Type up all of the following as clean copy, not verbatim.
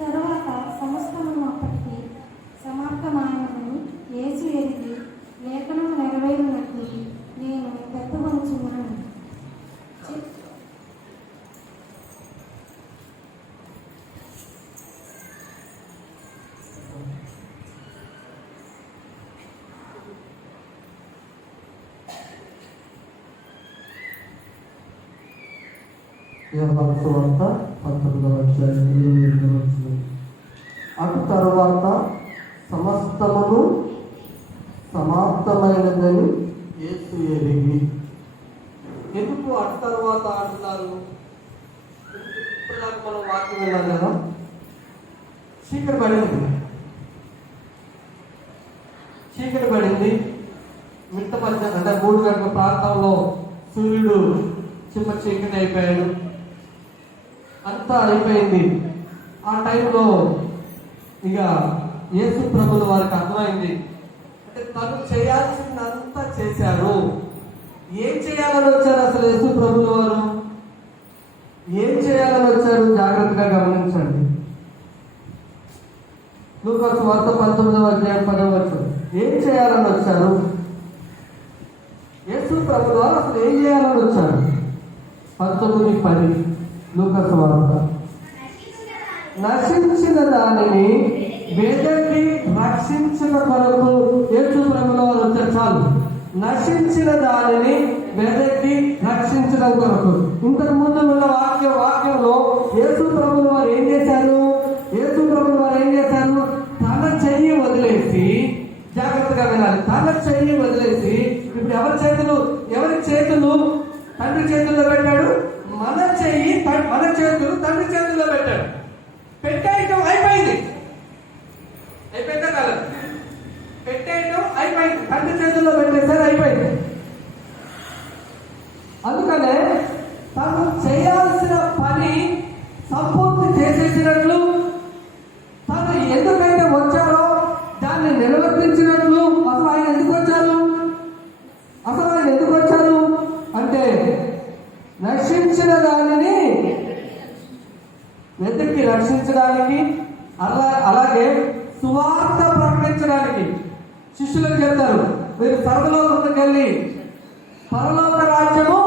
తరువాత సమస్తము అప్పటికి సమాప్తమాయనని యేసు ఎరిగి లేఖనం నెరవేరినట్లు నేను పెట్టుకొనుచున్నాను. వార్త 19వ అధ్యాయం 28వ వచనం. అటు తరువాత సమస్తమును సమాప్తమైనదని యేసు ఎరిగి. ఎందుకు అటు తరువాత అంటున్నారు? ఇప్పుడు మనం వాక్యం విన్నాం కదా, చీకటి పడింది మిట్ట మధ్య అంటే 3 గంటల ప్రాంతంలో సూర్యుడు చిమ్మ చీకటి అయిపోయాడు, అంతా అయిపోయింది. ఆ టైంలో ఇక యేసు ప్రభుల వారికి అర్థమైంది, అంటే తను చేయాల్సిందంతా చేశారు. ఏం చేయాలని వచ్చారు అసలు యేసు ప్రభుల వారు? ఏం చేయాలని వచ్చారు? జాగ్రత్తగా గమనించండి. లూకా సువార్త 19వ అధ్యాయం 10వ వచనం. ఏం చేయాలని వచ్చారు యేసు ప్రభుల వారు? అసలు ఏం చేయాలని వచ్చారు? 19:10 లూకా సువార్త. నశించిన దానిని వెదకి రక్షించిన కొరకు యేసు ప్రభుల వారు వచ్చారు. చాలు, నశించిన దానిని వెదకి రక్షించడం కొరకు. ఇంతకు ముందు ఉన్న వాక్యంలో యేసు ప్రభుల వారు ఏం చేశారు? తన చెయ్యి వదిలేసి, జాగ్రత్తగా వినాలి, తన చెయ్యి వదిలేసి ఇప్పుడు ఎవరి చేతులు తండ్రి చేతుల్లో పెట్టాడు? మన చేతులు తండ్రి చేతుల్లో పెట్టాడు. పెట్టేయటం అయిపోయింది. అయిపోయిందా కాదు? పెట్టేయటం అయిపోయింది. తండ్రి చేతుల్లో పెట్టేసారు, అయిపోయింది. అందుకనే తను చేయాల్సిన పని సంపూర్తి చేసేసినట్లు, తను ఎందుకైతే వచ్చారో దాన్ని నిర్వర్తించినట్లు. అసలు ఆయన ఎందుకు వచ్చారు అంటే నశించిన దానిని వెతికి రక్షించడానికి, అలాగే సువార్త ప్రకటించడానికి. శిష్యులకు చెప్తారు, మీరు సర్వలోకంలోకి వెళ్ళి పరలోక రాజ్యము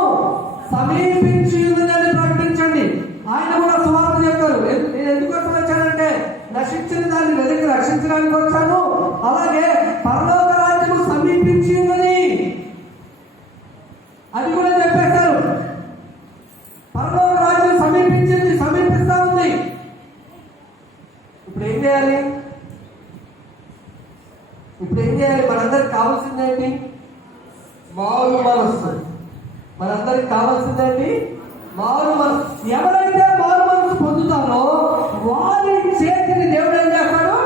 సమీపించి ఉందని ప్రకటించండి. ఆయన కూడా సువార్త చెప్తారు. నేను ఎందుకు వచ్చానంటే నశించిన దాన్ని వెతికి రక్షించడానికి వచ్చాను, అలాగే పరలోక రాజ్యము సమీపించి ఉన్నది అది కూడా చెప్పేశారు. పరలోక రాజ్యం సమీపిస్తా ఉంది. ఇప్పుడు ఏం చేయాలి? మనందరికి కావాల్సిందేంటి? మారు మనస్సు. మనందరికి కావాల్సిందేంటి? మారు మనస్సు. ఎవరైతే మారు మనస్సు పొందుతారో వారి చేతిని దేవుడు ఏం చేస్తాడు?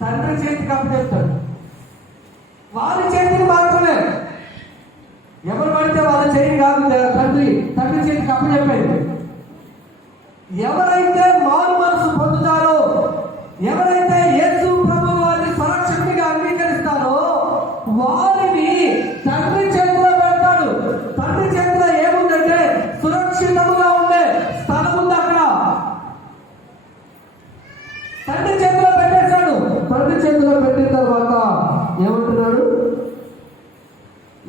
తండ్రి చేతికి అప్పచెప్తాడు. వారి చేతిని మాత్రమే, ఎవరు పడితే వాళ్ళ చేతి కాదు, తండ్రి చేతికి అప్పచెప్పేది. ఎవరైతే మారు మనసు పొందుతారో, ఎవరైతే యేసు ప్రభువు వారిని స్వరక్షకుడిగా అంగీకరిస్తారో వారిని తండ్రి చేతిలో పెడతాడు. తండ్రి చేతిలో ఏముందంటే సురక్షితంగా ఉండే స్థలం ఉంది. అక్కడ తండ్రి చేతిలో పెట్టేశాడు. తండ్రి చేతిలో పెట్టిన తర్వాత ఏమంటున్నాడు?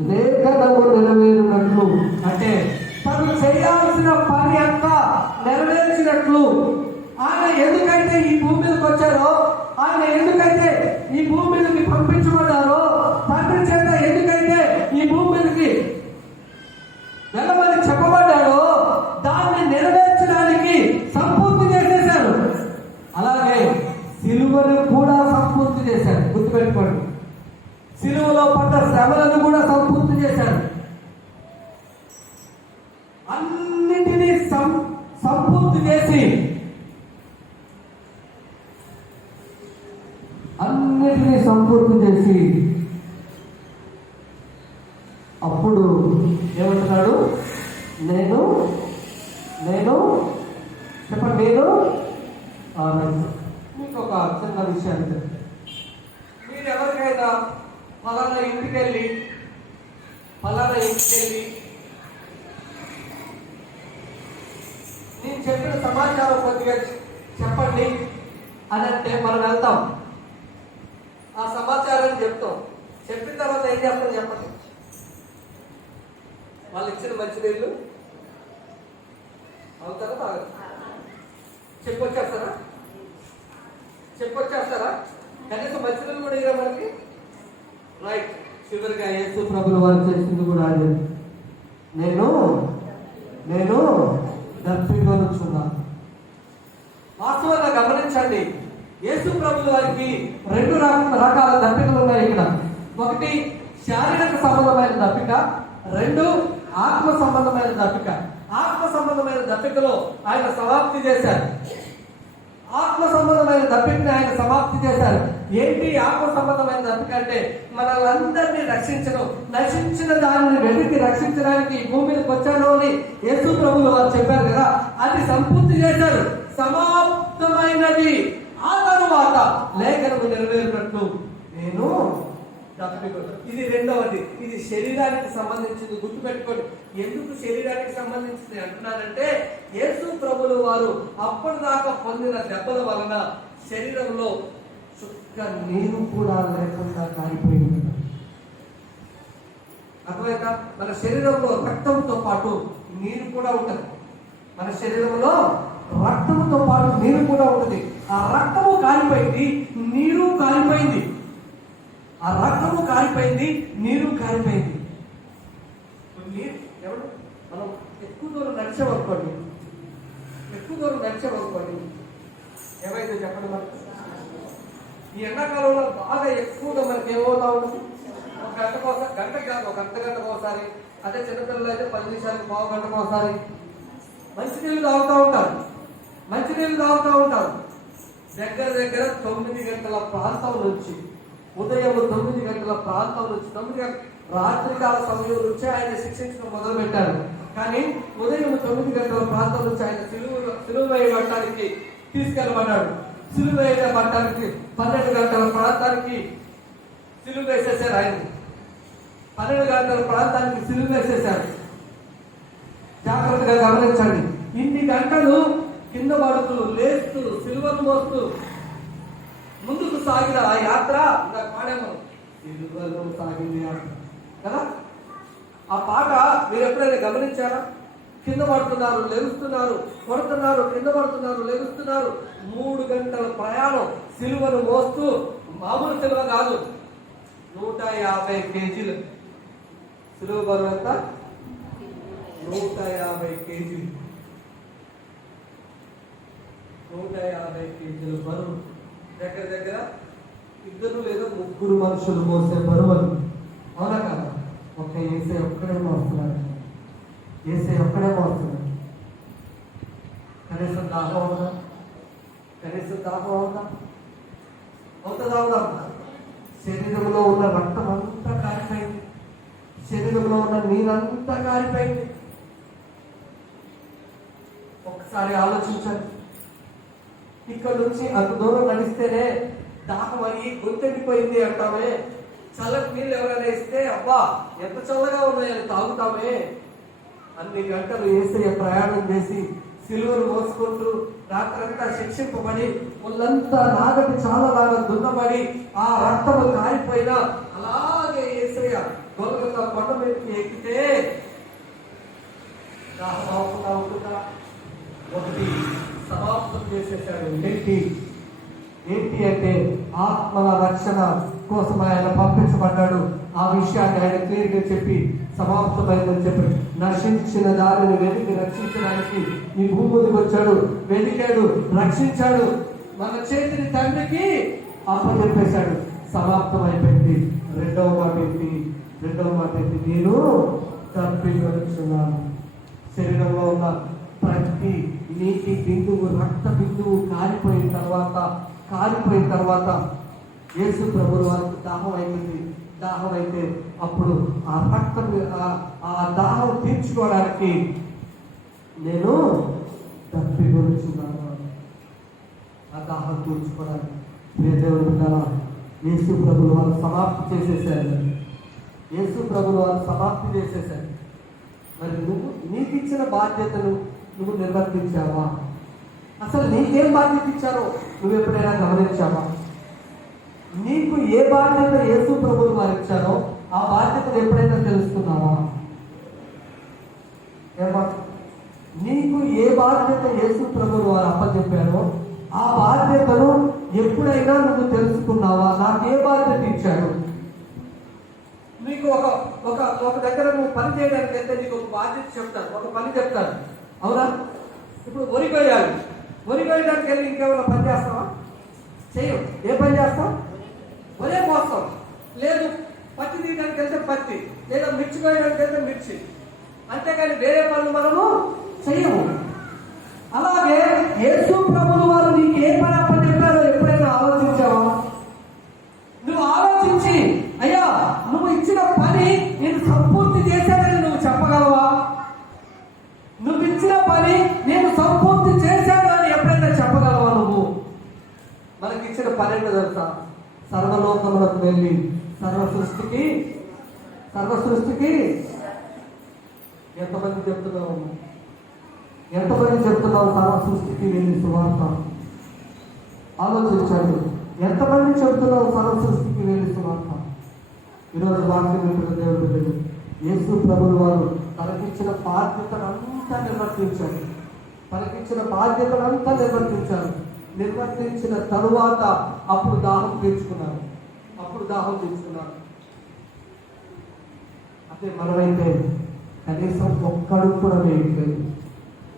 లేఖనము నెరవేరినట్లు, అంటే తను నెరవేర్చినట్లు ఆయన ఎందుకైతే ఈ భూమి మీదకి వచ్చారో, ఆయన ఎందుకైతే ఈ భూమి మీదకి పంపించబడ్డారో, తండ్రి చేత ఎందుకైతే ఈ భూమి మీదకి వెళ్ళమని చెప్పబడ్డాడో దాన్ని నెరవేర్చడానికి సంపూర్తి చేసేశారు. అలాగే సిలువను కూడా సంపూర్తి చేశారు. గుర్తుపెట్టుకోండి, సిలువలో పడ్డ శ్రమలను కూడా సంపూర్తి చేశారు. అన్నిటినీ సంపూర్తి చేసి అప్పుడు ఏమంటున్నాడు? నేను చెప్పండి, మీకు ఒక చిన్న విషయాన్ని చెప్తాను. మీరు ఎవరికైనా ఫలానా ఇంటికి వెళ్ళి నేను చెప్పిన సమాచారం కొద్దిగా చెప్పండి అని అంటే మనం వెళ్తాం, ఆ సమాచారాన్ని చెప్తాం. చెప్పిన తర్వాత ఏం చేస్తాం చెప్పండి? వాళ్ళు ఇచ్చిన మంచినీళ్ళు అవుతారా తాగరు? చెప్పొచ్చేస్తారా? కనీసం మంచినీళ్ళు కూడా ఇరా మనకి. రైట్, చివరిగా యేసు ప్రభువు వారు చేసింది కూడా అదే. నేను దప్పికొనుచున్నాను. వాస్తవంగా గమనించండి, యేసు ప్రభువు వారికి రెండు రకాల దప్పికలు ఉన్నాయి ఇక్కడ. ఒకటి శారీరక సంబంధమైన దప్పిక, రెండు ఆత్మ సంబంధమైన దప్పిక. ఆత్మ సంబంధమైన దప్పికలో ఆయన సమాప్తి చేశారు. ఆత్మ సంబంధమైన దప్పికని ఆయన సమాప్తి చేశారు. ఏంటి ఆత్మ సంబంధమైన దప్పిక అంటే? మనల్ని రక్షించడం, నశించిన దానిని వెతికి రక్షించడానికి ఈ భూమి మీదకి వచ్చాను అని యేసు ప్రభువు వారు చెప్పారు కదా, అది సంపూర్తి చేశారు. సమాప్తమైనది. ఆ తరువాత లేఖనము నెరవేరినట్లు నేను దప్పికొన్నాను. ఇది రెండవది. ఇది శరీరానికి సంబంధించింది. గుర్తుపెట్టుకోండి. ఎందుకు శరీరానికి సంబంధించింది అంటున్నానంటే, యేసు ప్రభువు వారు అప్పటిదాకా పొందిన దెబ్బల వలన శరీరంలో చుక్క నీరు కూడా లేకుండా కారిపోయింది. అర్థమైనా? మన శరీరంలో రక్తంతో పాటు నీరు కూడా ఉంటుంది. మన శరీరంలో రక్తంతో పాటు నీరు కూడా ఉంటుంది. ఆ రక్తము కారిపోయింది, నీరు కారిపోయింది. ఆ రక్తము కారిపోయింది, నీరు కారిపోయింది. ఎవరు మనం ఎక్కువ దూరం నడిచామనుకోండి, ఏమైతే చెప్పండి. మనకు ఈ ఎండాకాలంలో బాగా ఎక్కువగా మనకి ఏమవుతా ఉంటుంది? ఒక గంటకు ఒకసారి, అదే చిన్నపిల్లలు అయితే 10 నిమిషాలకు, పావు గంటకు ఒకసారి మంచినీళ్ళు తాగుతూ ఉంటారు. దగ్గర 9 గంటల ప్రాంతం నుంచి, ఉదయం 9 గంటల ప్రాంతం నుంచి 9 గంటల రాత్రికాల సమయం నుంచి ఆయన శిక్షించడం మొదలు పెట్టారు. కానీ ఉదయం 9 గంటల ప్రాంతం నుంచి ఆయన సిలువ వేయబడటానికి తీసుకెళ్ళబడ్డాడు. సిలువ వేయబడటానికి 12 గంటల ప్రాంతానికి సిలువ వేసేసారు. ఆయన 12 గంటల ప్రాంతానికి సిలువ వేసేశారు. జాగ్రత్తగా గమనించండి. ఇన్ని గంటలు కింద పడుతూ, లేస్తూ, సిలువను మోస్తూ ముందుకు సాగిన ఆ యాత్ర నాకు పాడేమో సిలువలో సాగింది యాత్ర కదా. ఆ పాట మీరు ఎప్పుడైనా గమనించారా? కింద పడుతున్నారు, లెగుస్తున్నారు, కొడుతున్నారు, కింద పడుతున్నారు, లెగుస్తున్నారు. 3 గంటల ప్రయాణం సిలువను మోస్తూ. మామూలు సిలువ కాదు, 150 కేజీలు సిలువ బరువు. ఎంత? 150 కేజీలు. 150 కేజీల బరువు. దగ్గర 2 లేదా 3 మనుషులు మోసే బరువు అది. అవునా కదా? ఒక ఏసై ఒక్కడే మోస్తున్నాడు. కనీసం దాహం అవుతుందా? అవుతుందా? శరీరంలో ఉన్న రక్తం అంతా కారిపోయింది, శరీరంలో ఉన్న నీరంతా కారిపోయింది. ఒకసారి ఆలోచించండి. ఇక్కడ నుంచి అంత దూరం నడిస్తేనే దాహం అయ్యి గొంతెండిపోయింది అంటామే. చల్లటి నీళ్ళు ఎవరైనా ఇస్తే అబ్బా ఎంత చల్లగా ఉన్నాయని తాగుతామే. అన్ని గంటలు యేసయ్య ప్రయాణం చేసి సిలువను మోసుకుంటూ రాత్రంతా శిక్షింపబడి ఒళ్ళంతా నాగటి చాలా లాగా దున్నబడి ఆ రక్తము కారిపోయినా అలాగే యేసయ్య గొల్గొతా కొండ మీదకి ఎక్కితే దాహం అవుతుందా? ఒకటి సమాప్తం చేసేసాడు. ఏంటి అంటే ఆత్మల రక్షణ కోసం ఆయన పంపించబడ్డాడు. ఆ విషయాన్ని ఆయన క్లియర్గా చెప్పి సమాప్తమైందని చెప్పి నశించిన దారిని వెతికి రక్షించడానికి ఈ భూమికి వచ్చాడు, వెతికాడు, రక్షించాడు, మన చేతిని తండ్రికి అప్పచెప్పేశాడు. సమాప్తమైపోయింది. రెండవ మాట ఏంటి? నేను తప్పిస్తున్నాను. శరీరంలో ఉన్న ప్రతి నీటి బిందువు, రక్త బిందువు కాలిపోయిన తర్వాత యేసు ప్రభువు వారికి దాహం అయితే అప్పుడు ఆ రక్తం ఆ దాహం తీర్చుకోవడానికి నేను తప్పిస్తున్నాను. ఆ దాహం తీర్చుకోవడానికి దేవుడు కదా యేసు ప్రభువు వారు సమాప్తి చేసేసారు. మరి నీకు ఇచ్చిన బాధ్యతను నువ్వు నిర్వర్తించావా? అసలు నీకేం బాధ్యత ఇచ్చారో నువ్వు ఎప్పుడైనా గమనించావా? నీకు ఏ బాధ్యత యేసు ప్రభువు వారు ఇచ్చారో ఆ బాధ్యతను ఎప్పుడైనా తెలుసుకున్నావా? నీకు ఏ బాధ్యత యేసు ప్రభువు వారు అప్పచెప్పారో ఆ బాధ్యతను ఎప్పుడైనా నువ్వు తెలుసుకున్నావా? నాకు ఏ బాధ్యత ఇచ్చాడు? నీకు ఒక దగ్గర నువ్వు పని చేయడానికి వెళ్తే నీకు ఒక బాధ్యత చెప్తాను, ఒక పని చెప్తాను, అవునా? ఇప్పుడు వరి కోయడానికి వెళ్ళి ఇంకేమైనా పని చేస్తావా? చెయ్యం. ఏ పని చేస్తాం? ఒరే మోస్తాం. లేదు, పత్తి తీయడానికి వెళ్తే పత్తి, లేదా మిర్చి కోయడానికి వెళ్తే మిర్చి, అంతేకాని వేరే పనులు మనము చెయ్యము. అలాగే యేసు ప్రభువు వారు నీకు ఏ పని అప్పచెప్పారో ఎప్పుడైనా ఆలోచించావా? నువ్వు ఆలోచించి అయ్యా నువ్వు ఇచ్చిన పని నేను సంపూర్తి చేశానని నువ్వు చెప్పగలవా? నువ్వు ఇచ్చిన పని నేను సంపూర్తి చేశాను అని ఎప్పుడైనా చెప్పగలవా? నువ్వు మనకిచ్చిన పని ఏంటో తెలుసా? సర్వలోకములకు వెళ్ళి సర్వ సృష్టికి ఎంతమంది చెప్తున్నావు సర్వ సృష్టికి వెళ్ళి సువార్త? ఆలోచించండి. ఎంతమంది చెబుతున్నావు సర్వ సృష్టికి వెళ్ళి సువార్త? ఈరోజు వాక్యం వింటున్న దేవుడు బిడ్డలు, యేసు ప్రభువు వారు తనకిచ్చిన బాధ్యతనంతా నిర్వర్తించిన తరువాత అప్పుడు దాహం తీర్చుకున్నారు. అదే మనమైతే కనీసం ఒక్కడుగు కూడా వేయట్లేదు.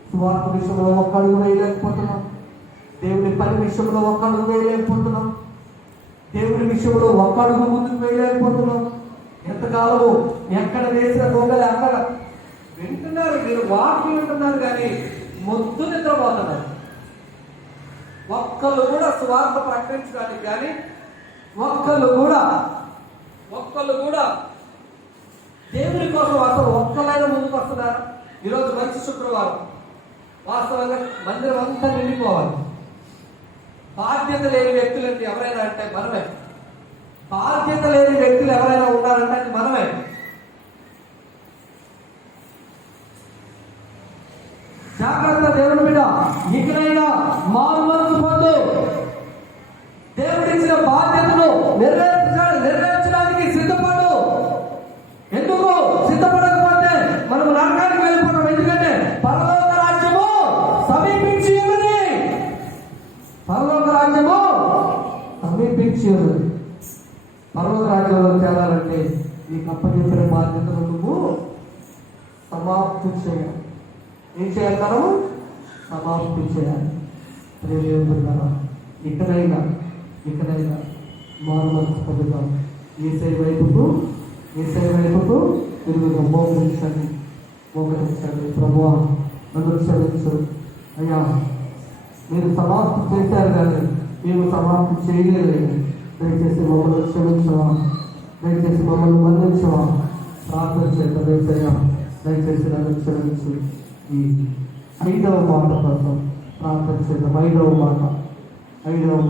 సువార్త విషయంలో ఒక్కడుగు వేయలేకపోతున్నాం. దేవుని పని విషయంలో ఒక్కడుగు వేయలేకపోతున్నాం. దేవుని విషయంలో ఒక్కడుగు ముందుకు వేయలేకపోతున్నాం. ఎంతకాలము ఎక్కడ వేసిన దొంగలు అక్కడ వింటున్నారు, మీరు వాక్యం వింటున్నారు కానీ మొద్దు నిద్రపోతున్నారు. ఒక్కళ్ళు కూడా సువార్త ప్రకటించడానికి కానీ ఒక్కళ్ళు కూడా దేవుని కోసం అసలు ఒక్కలైనా ముందుకు వస్తున్నారు. ఈరోజు మంచి శుక్రవారం, వాస్తవంగా మందిరం అంతా నిండిపోవాలి. బాధ్యత లేని వ్యక్తులు ఎవరైనా అంటే మనమే. బాధ్యత లేని వ్యక్తులు ఎవరైనా ఉన్నారంటే అది మనమే. జాగ్రత్త దేవుని మీద. ఇకనైనా మారుమనసు పొందు. దేవుడిచ్చిన బాధ్యతను నెరవేర్చడానికి సిద్ధపడు. ఎందుకు సిద్ధపడకపోతే మనం నరకానికి వెళ్ళిపోతాం. ఎందుకంటే పరలోక రాజ్యము సమీపించి ఉన్నది. పరలోక రాజ్యంలో చేరాలంటే నీకు అప్పచెప్పిన బాధ్యతను నువ్వు సమాప్తి చేయాలి. ఏం చేయాలి? మనము సమాప్తి చేయాలి. ఇకనైనా మారుమనసు పొందుతాం. ఏసై వైపుకు తిరుగుదాం. మోకరించండి. ప్రభువా నన్ను క్షమించు అయ్యా. మీరు సమాప్తి చేశారు కానీ మేము సమాప్తి చేయలేదు. దయచేసి మమ్మల్ని క్షమించవా, దయచేసి మమ్మల్ని మన్నించవా. ప్రార్థన చేద్దాం. దయచేసి నన్ను క్షమించు. ఈ 5వ మాట కోసం ప్రార్థన చేద్దాం. 5వ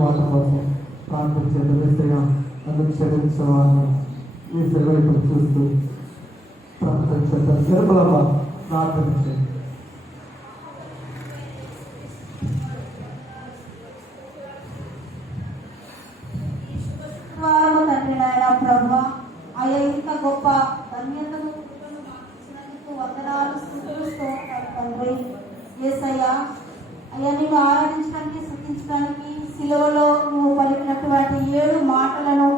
మాట కోసం ప్రార్థన చేద్దాం. నన్ను క్షమించవా. మీ సేవలు చూస్తూ ప్రార్థన చేద్దాం. నిర్మలమ్మ ప్రార్థన చేద్దాం. తండ్రి నాయన ప్రభువా, అయ్యా ఇంత గొప్ప ధన్యతను వందనాలు తండ్రి. యేసయ్యా అయ్యా నేను ఆరాధించడానికి స్తుతించడానికి సిలువలో నువ్వు పలికినటువంటి 7 మాటలను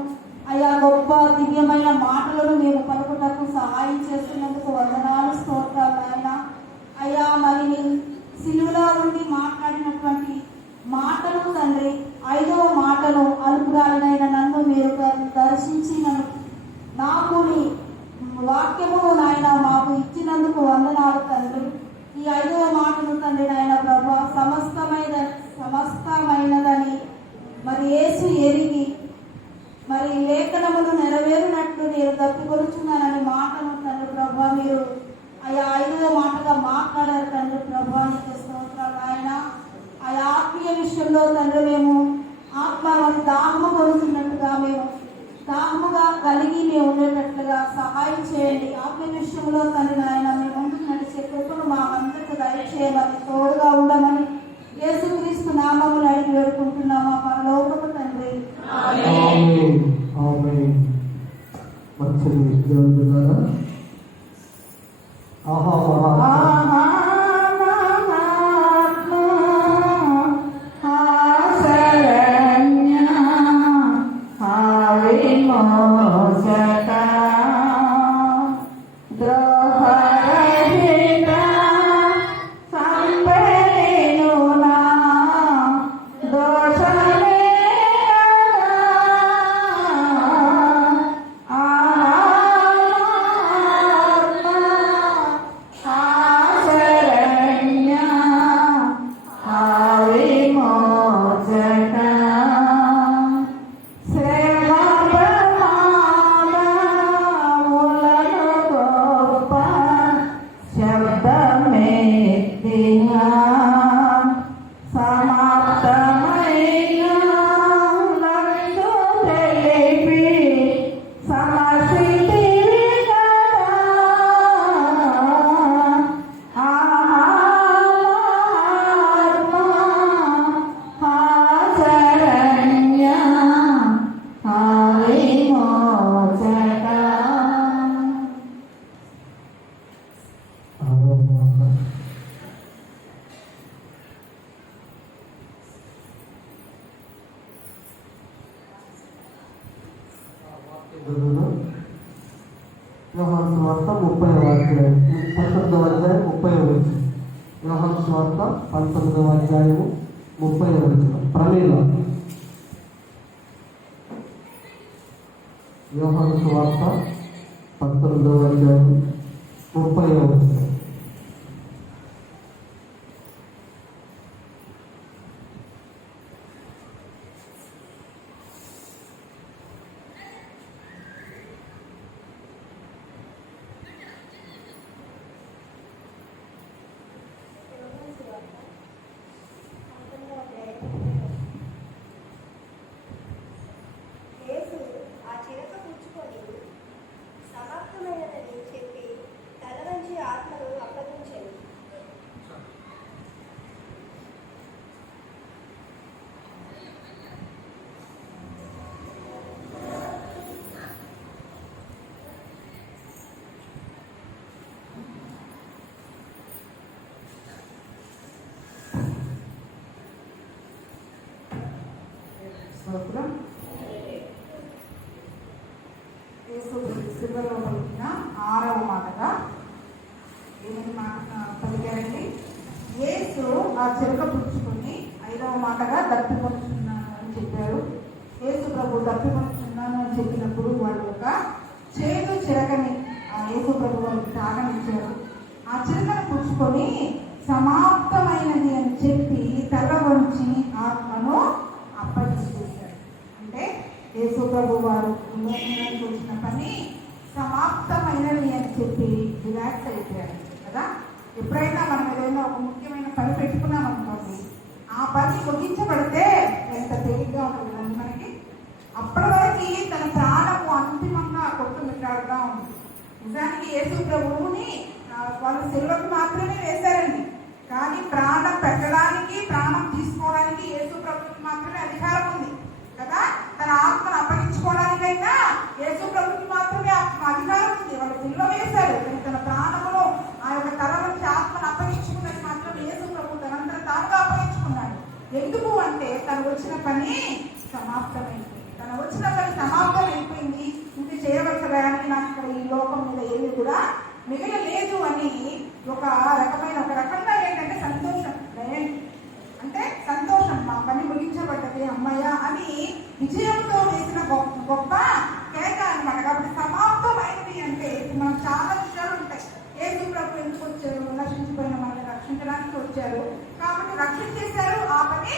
అయ్యా గొప్ప దివ్యమైన మాటలను మేము పలుకుటకు సహాయం చేస్తున్నందుకు వందనాలు స్తోత్రాలు నాయన. అయ్యా మరి నీ సిలువలో ఉండి మాట్లాడినటువంటి మాటలు తండ్రి 5వ మాటను అల్పురాలనైన నన్ను మీరు దర్శించి నాకు నీ వాక్యమును నాయన మాకు ఇచ్చినందుకు వందనాలు తండ్రి. ఈ 5వ మాటను తండ్రి నాయన ప్రభు సమస్తమైనదని మరి యేసు ఎరిగి మరి లేఖనములు నెరవేరినట్లు నేను తప్పికొలుచున్నానని మాటను తండ్రి ప్రభు మీరు ఆయా 5వ మాటగా మాట్లాడారు తండ్రి ప్రభు. నీకు స్తోత్రాలు ఆయన. ఆయా ఆత్మీయ విషయంలో తండ్రి మేము ఆత్మని దాహము కొలుతున్నట్టుగా మేము దాహముగా కలిగి మేము ఉండేటట్లుగా సహాయం చేయండి. ఆత్మీయ విషయంలో తండ్రి నాయన మేము ముందుకు నడిచే కృపను మా అందరికీ దయచేయమని తోడుగా ఉండమని యేసుక్రీస్తు నామములు అడిగి వేడుకుంటున్నామా పరలోకపు తండ్రి. ఆమేన్. ఆమేన్. మంచిది దేవుడా. ఆహా మహా యోహాను సువార్త 30వ అధ్యాయం 19వ అధ్యాయం 30వ వచనం. యోహాను సువార్త 19వ అధ్యాయము 30వ వచనం. ప్రలీల యోహాను సువార్త 19వ అధ్యాయం 30వ వచనం. స్తోత్రం. యేసు సిలువలో పలికిన 6వ మాటగా ఏమని మాట పలికారండి? యేసు ఆ చిలక పుచ్చుకొని 5వ మాటగా దప్పికొనుచున్నాను అని చెప్పారు. యేసు ప్రభు దప్పికొనుచున్నాను అని చెప్పినప్పుడు వాళ్ళు ఒక చేదు చిరకని యేసు ప్రభు వాళ్ళకి తాగనిచ్చారు. ఆ చిలకను పుచ్చుకొని సమాప్తమైనది అని చెప్పి తల వంచి ఆత్మను అప్పగించేశారు. అంటే యేసు ప్రభు వారు చూసిన పని సమాప్తమైనది అని చెప్పి రిలాక్స్ అయిపోయారు కదా. ఎప్పుడైనా మనం ఏదైనా ఒక ముఖ్యమైన పని పెట్టుకున్నాం అనుకోండి, ఆ పని ముగించబడితే ఎంత తేలిగ్గా ఉంటుంది కదండి మనకి. అప్పటి వరకు తన ప్రాణము అంతిమంగా కొట్టుమిట్టాడుగా ఉంది. నిజానికి యేసు ప్రభువుని వాళ్ళు సిలువకు మాత్రమే వేశారండి, కానీ ప్రాణం పెట్టడానికి ప్రాణం తీసుకోవడానికి యేసు ప్రభువుకి మాత్రమే అధికారం ఉంది కదా. తన ఆత్మను అప్పగించుకోవడానికైనా యేసు ప్రభువుకి మాత్రమే అధికారం ఉంది. వాళ్ళు సిలువ వేశారు, కానీ తన ప్రాణమును ఆ యొక్క తల నుంచి ఆత్మను అప్పగించుకున్నది మాత్రం యేసు ప్రభు తనంతట తానుగా అప్పగించుకున్నారు. ఎందుకు అంటే తను వచ్చిన పని సమాప్తమైంది. తను వచ్చిన పని సమాప్తం అయిపోయింది, ఇంక చేయవలసిన నాకు ఈ లోకం మీద ఏమి కూడా మిగలలేదు అని ఒక రకంగా ఏంటంటే సంతోషం, అంటే సంతోషం, మా పని ముగించబడ్డది అమ్మయ్య అని విజయంతో వేసిన గొప్ప కేక అనమాట. కాబట్టి సమాప్తమైనది అంటే మనం చాలా విషయాలు ఉంటాయి. యేసు ప్రభు ఎందుకు వచ్చారు? నశించిపోయిన మనల్ని రక్షించడానికి వచ్చారు, కాబట్టి రక్షించేశారు, ఆ పని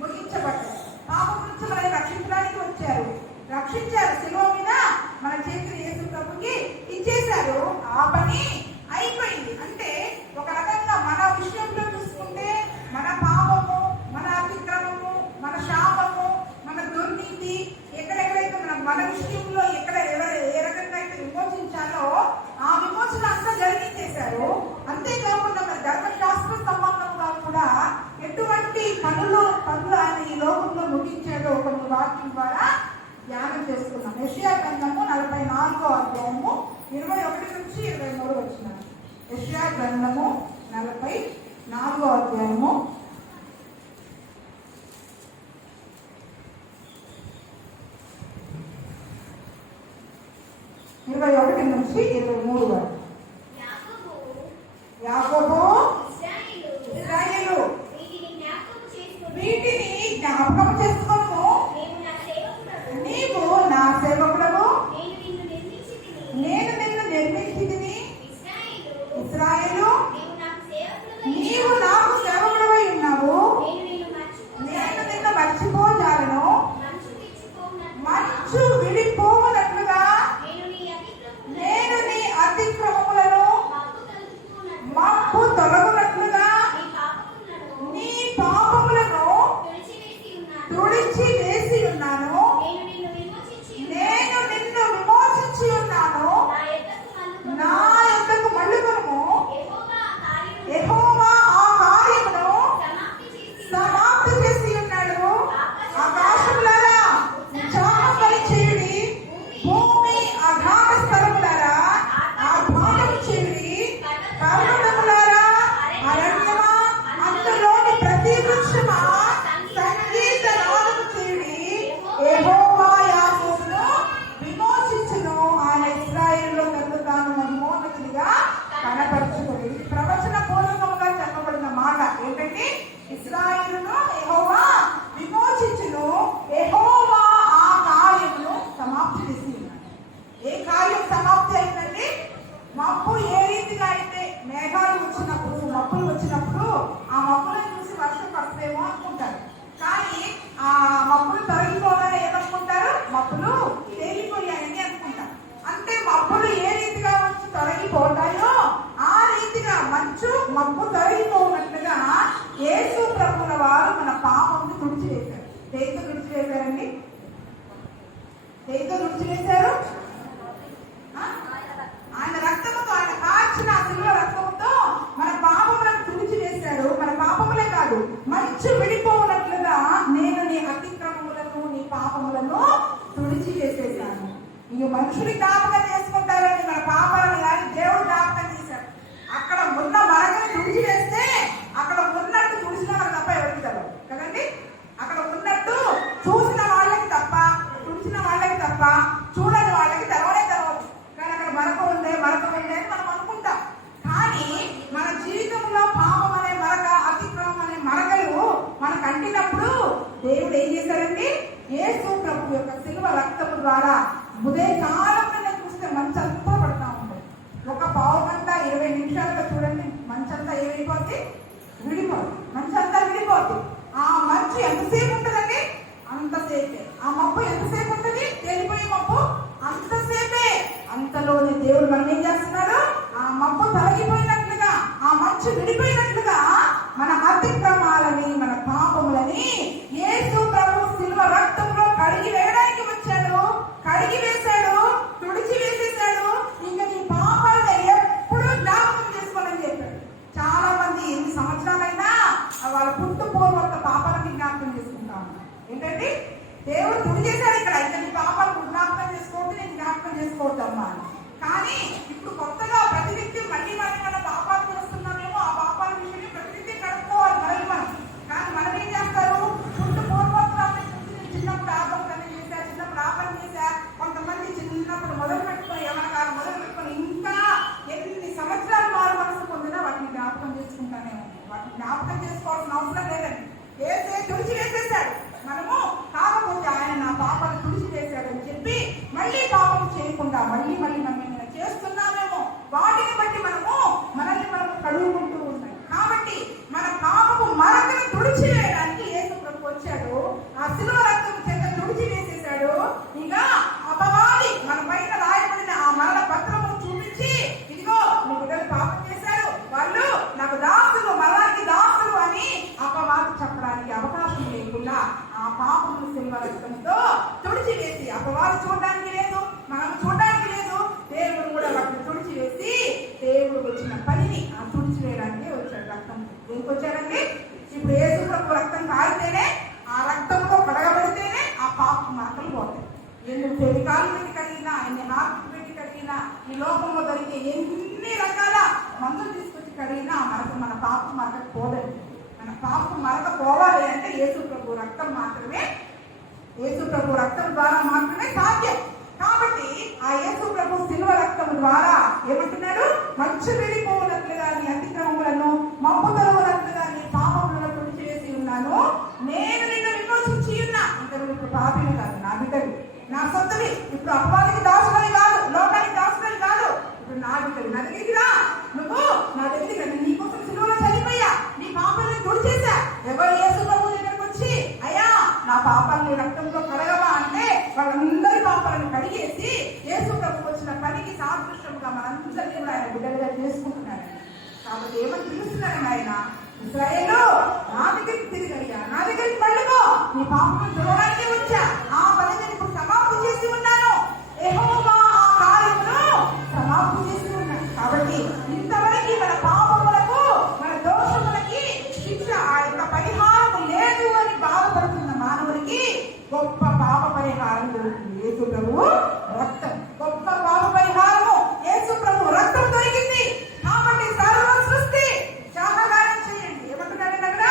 ముగించబడ్డారు. పాపం నుంచి మనల్ని రక్షించడానికి వచ్చారు, రక్షించారు, శిలువ మీద మన చేతులు యేసు ప్రభుకి ఇచ్చేశారు, ఆ పని అయిపోయింది. అంటే ఒక రకంగా మన విషయంలో చూసుకుంటే మన పాపము, మన అతిక్రమము, మన శాపము, మన దుర్నీతి ఎక్కడెక్కడైతే మన విషయంలో ఏ రకంగా అయితే విమోచించాలో ఆ విమోచన అంతా జరిగించేశారు. అంతేకాకుండా మరి ధర్మశాస్త్ర సంబంధంగా కూడా ఎటువంటి పనులు ఆయన ఈ లోకంలో ముగించాడో కొన్ని వాక్యం ద్వారా ధ్యానం చేసుకున్నాం. యెషయా గ్రంథము 44వ అధ్యాయము 21 నుంచి 23 వచ్చినారు. యెషయా గ్రంథము 44వ అధ్యాయము 21 నుంచి 23 వరకు. యాకోబు ఇశ్రాయేలు వీటిని జ్ఞాపకం చేసుకోము, నీవు నా సేవకుడవు, నేను నిన్ను నిర్మించితిని. ఇశ్రాయేలు నీవు నాకు సేవకుడవై ఉన్నావు, నేను నిన్ను మర్చిపోజాలను, మంచు విడిపోవనట్లుగా నేను నీ అతిక్రమములను మప్పు తొలగునట్లుగా నీ పాపములను తుడిచి వేసి ఉన్నాను, నేను నిన్ను విమోచించి ఉన్నాను, నా యొద్దకు మళ్ళుకొనుము. యెహోవా ఆ కార్యమును సమాప్తి చేసి ఉన్నాడు. ఆకాశములారా ఉత్సాహం చేయుడి, భూమి అగాధ స్థలములారా ఆహ్లాదం చేయుడి, పర్వతములారా అరణ్యమా అందులోని ప్రతి వృక్షమా సంగీత నాదము చేయుడి. యెహోవా యాకోబును విమోచించును, ఆయన ఇశ్రాయేలులో తనను తాను మహిమోన్నతునిగా కనపరచుకొని. ప్రవచన పూర్వకముగా చెప్పబడిన మాట ఏంటంటే ఇశ్రాయేలును యెహోవా విమోచించును, యెహోవా ఆ కార్యమును సమాప్తి చేసి ఉన్నాడు. ఏ కార్యం సమాప్తి అయిందండి? మబ్బు ఏ రీతిగా అయితే మేఘాలు వచ్చినప్పుడు, మబ్బులు వచ్చినప్పుడు ఆ మబ్బులను చూసి వర్షం పడుతుందేమో అనుకుంటారు, కానీ ఆ మబ్బులు తొలగిపోగానే ఏమనుకుంటారు? మబ్బులు తేలిపోయాయని అనుకుంటారు. అంటే మబ్బులు ఏ రీతిగా వచ్చి తొలగిపోతాయో ఆ రీతిగా మంచు మబ్బు తొలగిపోనట్లుగా యేసు ప్రభువుల వారు మన పాపంను తుడిచివేశారు. దేంతో తుడిచివేశారండి? దేంతో తుడిచివేశారు? ఆయన రక్తముతో, ఆయన కాచిన శిలువ రక్తముతో మన పాపములను తుడిచివేశాడు. మన పాపములే కాదు, మంచు విడిపోనట్లుగా నేను నీ అతిక్రమములను నీ పాపములను తుడిచివేసేశాను. ఈ మనుషులు జ్ఞాపకం చేసుకుంటారని మన పాపాలను కానీ దేవుడు జ్ఞాపకం చేశాడు. అక్కడ ఉన్న మరకని తుడిచివేస్తే అక్కడ ఉన్నట్టు తుడిచిన వాళ్ళు తప్ప ఎవరికి తెలవదు కదండి. అక్కడ ఉన్నట్టు చూసిన వాళ్ళకి తప్ప, తుడిచిన వాళ్ళకి తప్ప, చూడని వాళ్ళకి తెలవనే తెలవదు. కానీ అక్కడ మరక ఉంది అని మనం అనుకుంటాం. కానీ మన జీవితంలో పాపం అనే మరక, అతిక్రమం అనే మరకలు మనకు అంటినప్పుడు దేవుడు ఏం చేశాడండి? యేసు ప్రభు యొక్క శిలువ రక్తము ద్వారా ఉదయ కాలంలో చూస్తే మంచంతా పడతా ఉంటుంది. ఒక పావు గంట 20 నిమిషాలుగా చూడండి, మంచంతా ఏమైపోద్ది? విడిపోద్ది. మంచంతా విడిపోద్ది. ఆ మంచు ఎంతసేపు ఉంటుందండి? అంతసేపే. ఆ మబ్బు ఎంతసేపు ఉంటుంది? తేలిపోయే మబ్బు అంతసేపే. అంతలోనే దేవుడు మనం ఏం చేస్తున్నాడు? ఆ మబ్బు తొలగిపోయినట్లుగా, ఆ మంచు విడిపోయినట్లుగా మన అతిక్రమాలని, మన పాపములని యేసు ప్రభు శిలువ రక్తంలో కడిగి వేయడానికి వచ్చాడు. కడిగి వేశాడు, తుడిచి వేసేసాడు. ఇంకా నీ పాపాలను ఎప్పుడు జ్ఞాపకం చేసుకోవాలని చెప్పాడు. చాలా మంది ఎన్ని సంవత్సరాలైనా వాళ్ళ పూర్వక పాపాలని జ్ఞాపకం చేసుకుంటా ఉన్నారు. ఏంటంటే దేవుడు తుడి చేశాడు ఇక్కడ, ఇంకా నీ పాపాలను జ్ఞాపకం చేసుకోవద్దు, నేను జ్ఞాపకం చేసుకోవద్దమ్మా. కానీ ఇప్పుడు కొత్తగా ప్రతి వ్యక్తి మళ్ళీ మన పాపాలు చేస్తున్నామేమో, ఆ పాపాల విషయాన్ని ప్రతి వ్యక్తి కడుక్కోవాలి మనల్ని మనం. కానీ మనం ఏం చేస్తారు? ఏసే తుడిచివేసేశాడు. మనము కాకపోతే ఆయన నా పాపాలు తుడిచివేశాడని చెప్పి మళ్ళీ పాపం చేయకుండా మళ్ళీ మనం ఏమైనా చేస్తున్నామేమో వాటిని బట్టి మనల్ని కడుగుకుంటూ ఉన్నాం. కాబట్టి మన పాపపు మరకను తుడిచివేయడానికి యేసు ప్రభు వచ్చాడు. ఆ శిలువ రక్తం చేత తుడిచివేసేశాడు. ఇక అపవాది మన పైన రాయబడిన ఆ మరణ పత్రము చూపించి, ఇదిగో మీ బిడ్డలు పాపం చేశారు, వాళ్ళు నాకు దాసులు, మరణానికి దాసులు అని అపవాది చెప్పడానికి అవకాశం లేకుండా ఆ పాపము శిలువ రక్తంతో తుడిచివేసి, అపవాది చూడడానికి లేదు, మనం చూడడానికి లేదు, దేవుడు కూడా వాటిని తుడిచివేసి దేవుడు వచ్చిన పనిని ఆ తుడిచివేయడానికి వచ్చాడు. రక్తం దేనికి వచ్చాడండి? ఇప్పుడు యేసు ప్రభు రక్తం కారితేనే, ఆ రక్తంతో కడగబడితేనే ఆ పాప మరకలు పోతాయి. ఎన్ని చెవికాలు పెట్టి కడిగినా, ఎన్ని హార్ట్ పెట్టి కడిగినా, ఈ లోకంలో దొరికే ఎన్ని రకాల మందులు తీసుకొచ్చి కడిగినా ఆ మరక మన పాప మరక పోదండి. మన పాప మరక పోవాలి అంటే యేసు ప్రభు రక్తం మాత్రమే, యేసు ప్రభు రక్తం ద్వారా మాత్రమే సాధ్యం. కాబట్టి ఆ యేసు ప్రభు శిలువ రక్తం ద్వారా ఏమంటున్నాడు? మంచు వెళ్ళిపోవునట్లుగా నీ అతిక్రమములను, మబ్బు తరువునట్లుగా నీ పాపములను తుడిచివేసి ఉన్నాను, నేను నిన్ను విమోచించి ఉన్నా. ఇంకా నువ్వు ఇప్పుడు పాపిని కాదు, నా బిడ్డవి, నా సొంతవి. ఇప్పుడు అపవాదికి దాసులని కాదు, లోకానికి దాసులని కాదు, ఇప్పుడు నా బిడ్డవి. నా దగ్గరికి రా, నువ్వు నా దగ్గరికి రా, నీకోసం శిలువలో చనిపోయా, నీ పాపాలను తుడిచేశా. ఎవరు యేసు ప్రభు దగ్గరకు వచ్చి అయ్యా నా పాపాలని రక్తంలో కడగవా అంటే వాళ్ళందరి పాపాలను కడిగేసి యేసు ప్రభు వచ్చిన పనికి సాదృశ్యంగా మనందరినీ కూడా ఆయన బిడ్డలుగా చేసుకుంటున్నాడు. కాబట్టి ఏమని పిలుస్తున్నాడు ఆయన? ఇశ్రాయేలు, నా దగ్గరికి తిరిగయ్యా, నా దగ్గరికి మళ్ళుకో, నీ పాపం చూడడానికి వచ్చా, ఆ పని నేను ఇప్పుడు సమాప్తి చేసి ఉన్నాను, యెహోవా ఆ కార్యమును సమాప్తి చేసి ఉన్నాడు. కాబట్టి ఇంతవరకు మన పాపములకు, మన దోషములకి శిక్ష, ఆ యొక్క పరిహారం లేదు అని బాధపడుతున్న మానవుడికి గొప్ప పాప పరిహారం దొరికింది. యేసు ప్రభు రక్తం, గొప్ప పాప పరిహారము యేసు ప్రభు రక్తం దొరికింది. కాబట్టి సర్వ సృష్టి ఉత్సాహగానం చేయండి. ఏమంటున్నాడు అక్కడ?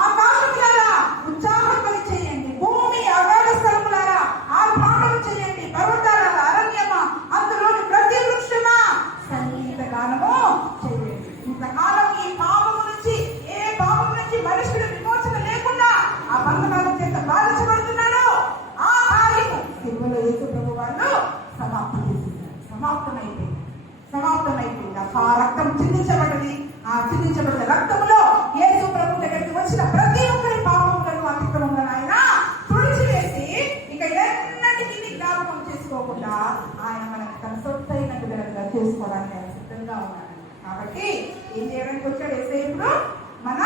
ఆకాశములారా ఉత్సాహం చేయండి, భూమి అగాధ స్థలములారా ఆర్భాటం చేయండి, పర్వతాల అరణ్యమా అందులోని ప్రతి వృక్షమా సంగీత గానము చేయండి. ఇంతకాలం ఈ పాపము నుంచి, ఏ పాపం నుంచి మనుషుడు విమోచన లేకుండా ఆ బంధకాల చేత బాధించబడుతున్నాడు. ఆ కార్యము శిలువలో యేసు ప్రభు వాళ్ళు సమాప్తం చేసేసారు. సమాప్తమైపోయింది. ఆ రక్తం చిందించబడింది. ఆ చిందించబడిన రక్తములో యేసు ప్రభు దగ్గరికి వచ్చిన ప్రతి ఒక్కరి పాపములను, అతిక్రమములను ఆయన తుడిచివేసి ఇక ఎన్నటికీ జ్ఞాపకం చేసుకోకుండా ఆయన మనకు తన సొత్తైన బిడ్డలుగా చేసుకోవడానికి ఆయన సిద్ధంగా ఉన్నాడు. కాబట్టి ఏం చేయడానికి వచ్చాడు యేసయ్య? ఇప్పుడు మన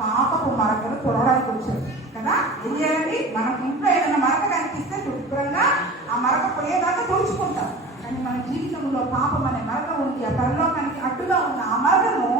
పాపపు మరకను తొడవడానికి వచ్చాడు కదా. ఏం చేయాలండి? మనకు ఇంట్లో ఏదైనా మరక కనిపిస్తే శుభ్రంగా ఆ మరక పోయేదాకా తుడుచుకుంటాం. కానీ మన జీవితంలో పాపం అనే మరక ఉంది. ఆ పరలోకానికి అడ్డుగా ఉన్న ఆ మరకము,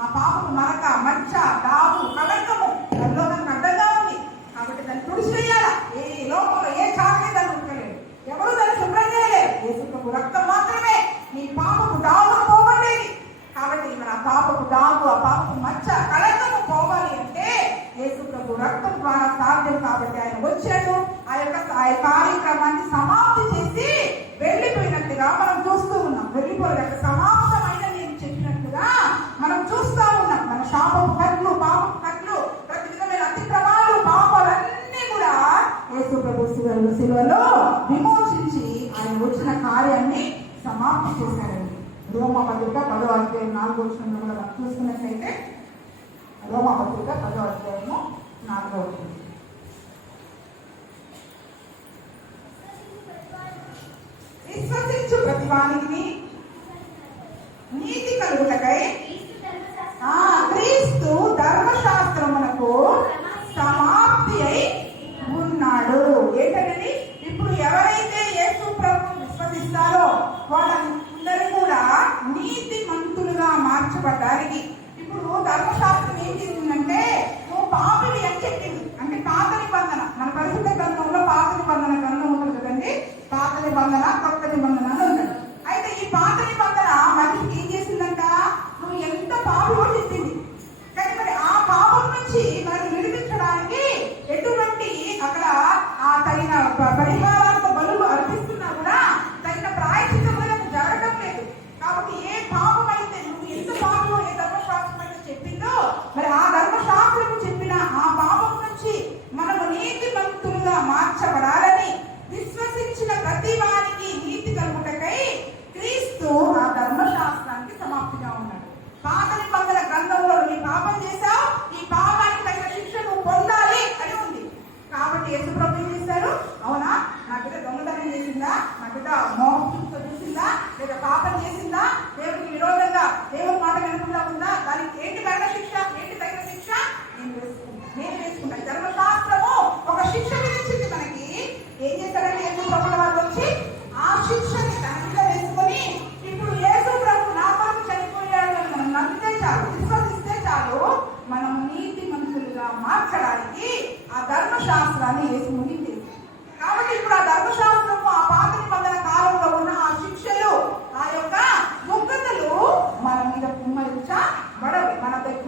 ఆ పాపపు మరక, మచ్చ, డాబు, కళంకము పరలోకానికి అడ్డంగా ఉంది. కాబట్టి దాన్ని తుడిచివేయాలా. ఏ లోకంలో ఏ చాకరీ దాన్ని ఉడకలేదు, ఎవరు దాన్ని శుభ్రం చేయలేదు. యేసు ప్రభు రక్తం మాత్రమే నీ పాపపు డాబును పోగొట్టేది. కాబట్టి మన ఆ పాపపు డాబు, ఆ పాపపు మచ్చ, కళంకము పోవాలి అంటే యేసు ప్రభు రక్తం ద్వారా సాధ్యం. కాబట్టి ఆయన వచ్చాడు, ఆ కార్యక్రమాన్ని సమాప్తి చేసి వెళ్ళిపోయినట్టుగా మనం చూస్తూ ఉన్నాం. వెళ్ళిపోయినట్టు సమాప్తమైన నేను చెప్పినట్టుగా మనం చూస్తూ ఉన్నాం. మన శాపపు కట్లు, పాపపు కట్లు, ప్రతి విధమైన అతిక్రమాలు, పాపాలన్నీ కూడా యేసు ప్రభు శిలువలో విమోచించి ఆయన వచ్చిన కార్యాన్ని సమాప్తి చేశారండి. రోమపత్రిక 10వ అధ్యాయం 4వ వచనంలో కూడా మనం చూసుకున్నట్లయితే, రోమపత్రిక 10వ అధ్యాయము 4వ వచనం. విశ్వసించు ప్రతివానికి నీతి కలుగుటకై క్రీస్తు ధర్మశాస్త్రమునకు సమాప్తి అయి ఉన్నాడు. ఏంటంటే ఇప్పుడు ఎవరైతే యేసు ప్రభువును విశ్వసిస్తారో వాళ్ళందరూ కూడా నీతి మంతులుగా మార్చబడ్డానికి ఇప్పుడు ధర్మశాస్త్రం ఏం చేసిందంటే, నువ్వు పాపిని అని చెప్పింది. అంటే పాత నిబంధన, మన పరిశుద్ధ గ్రంథంలో పాత నిబంధన గ్రంథం ఉంటుంది కదండి. పాత నిబంధన, కొత్త నిబంధన అని ఉంటుంది. అయితే ఈ పాత నిబంధన మనిషికి ఏం చేసిందంట, నువ్వు నీతిమంతులుగా మార్చడానికి ఆ ధర్మశాస్త్రాన్ని యేసు ముగించేశారు. కాబట్టి ఇప్పుడు ఆ ధర్మశాస్త్రము, ఆ పాత నిబంధన కాలంలో ఉన్న ఆ శిక్షలు, ఆ యొక్క ఉగ్రతలు మన మీద కుమ్మరించబడవు,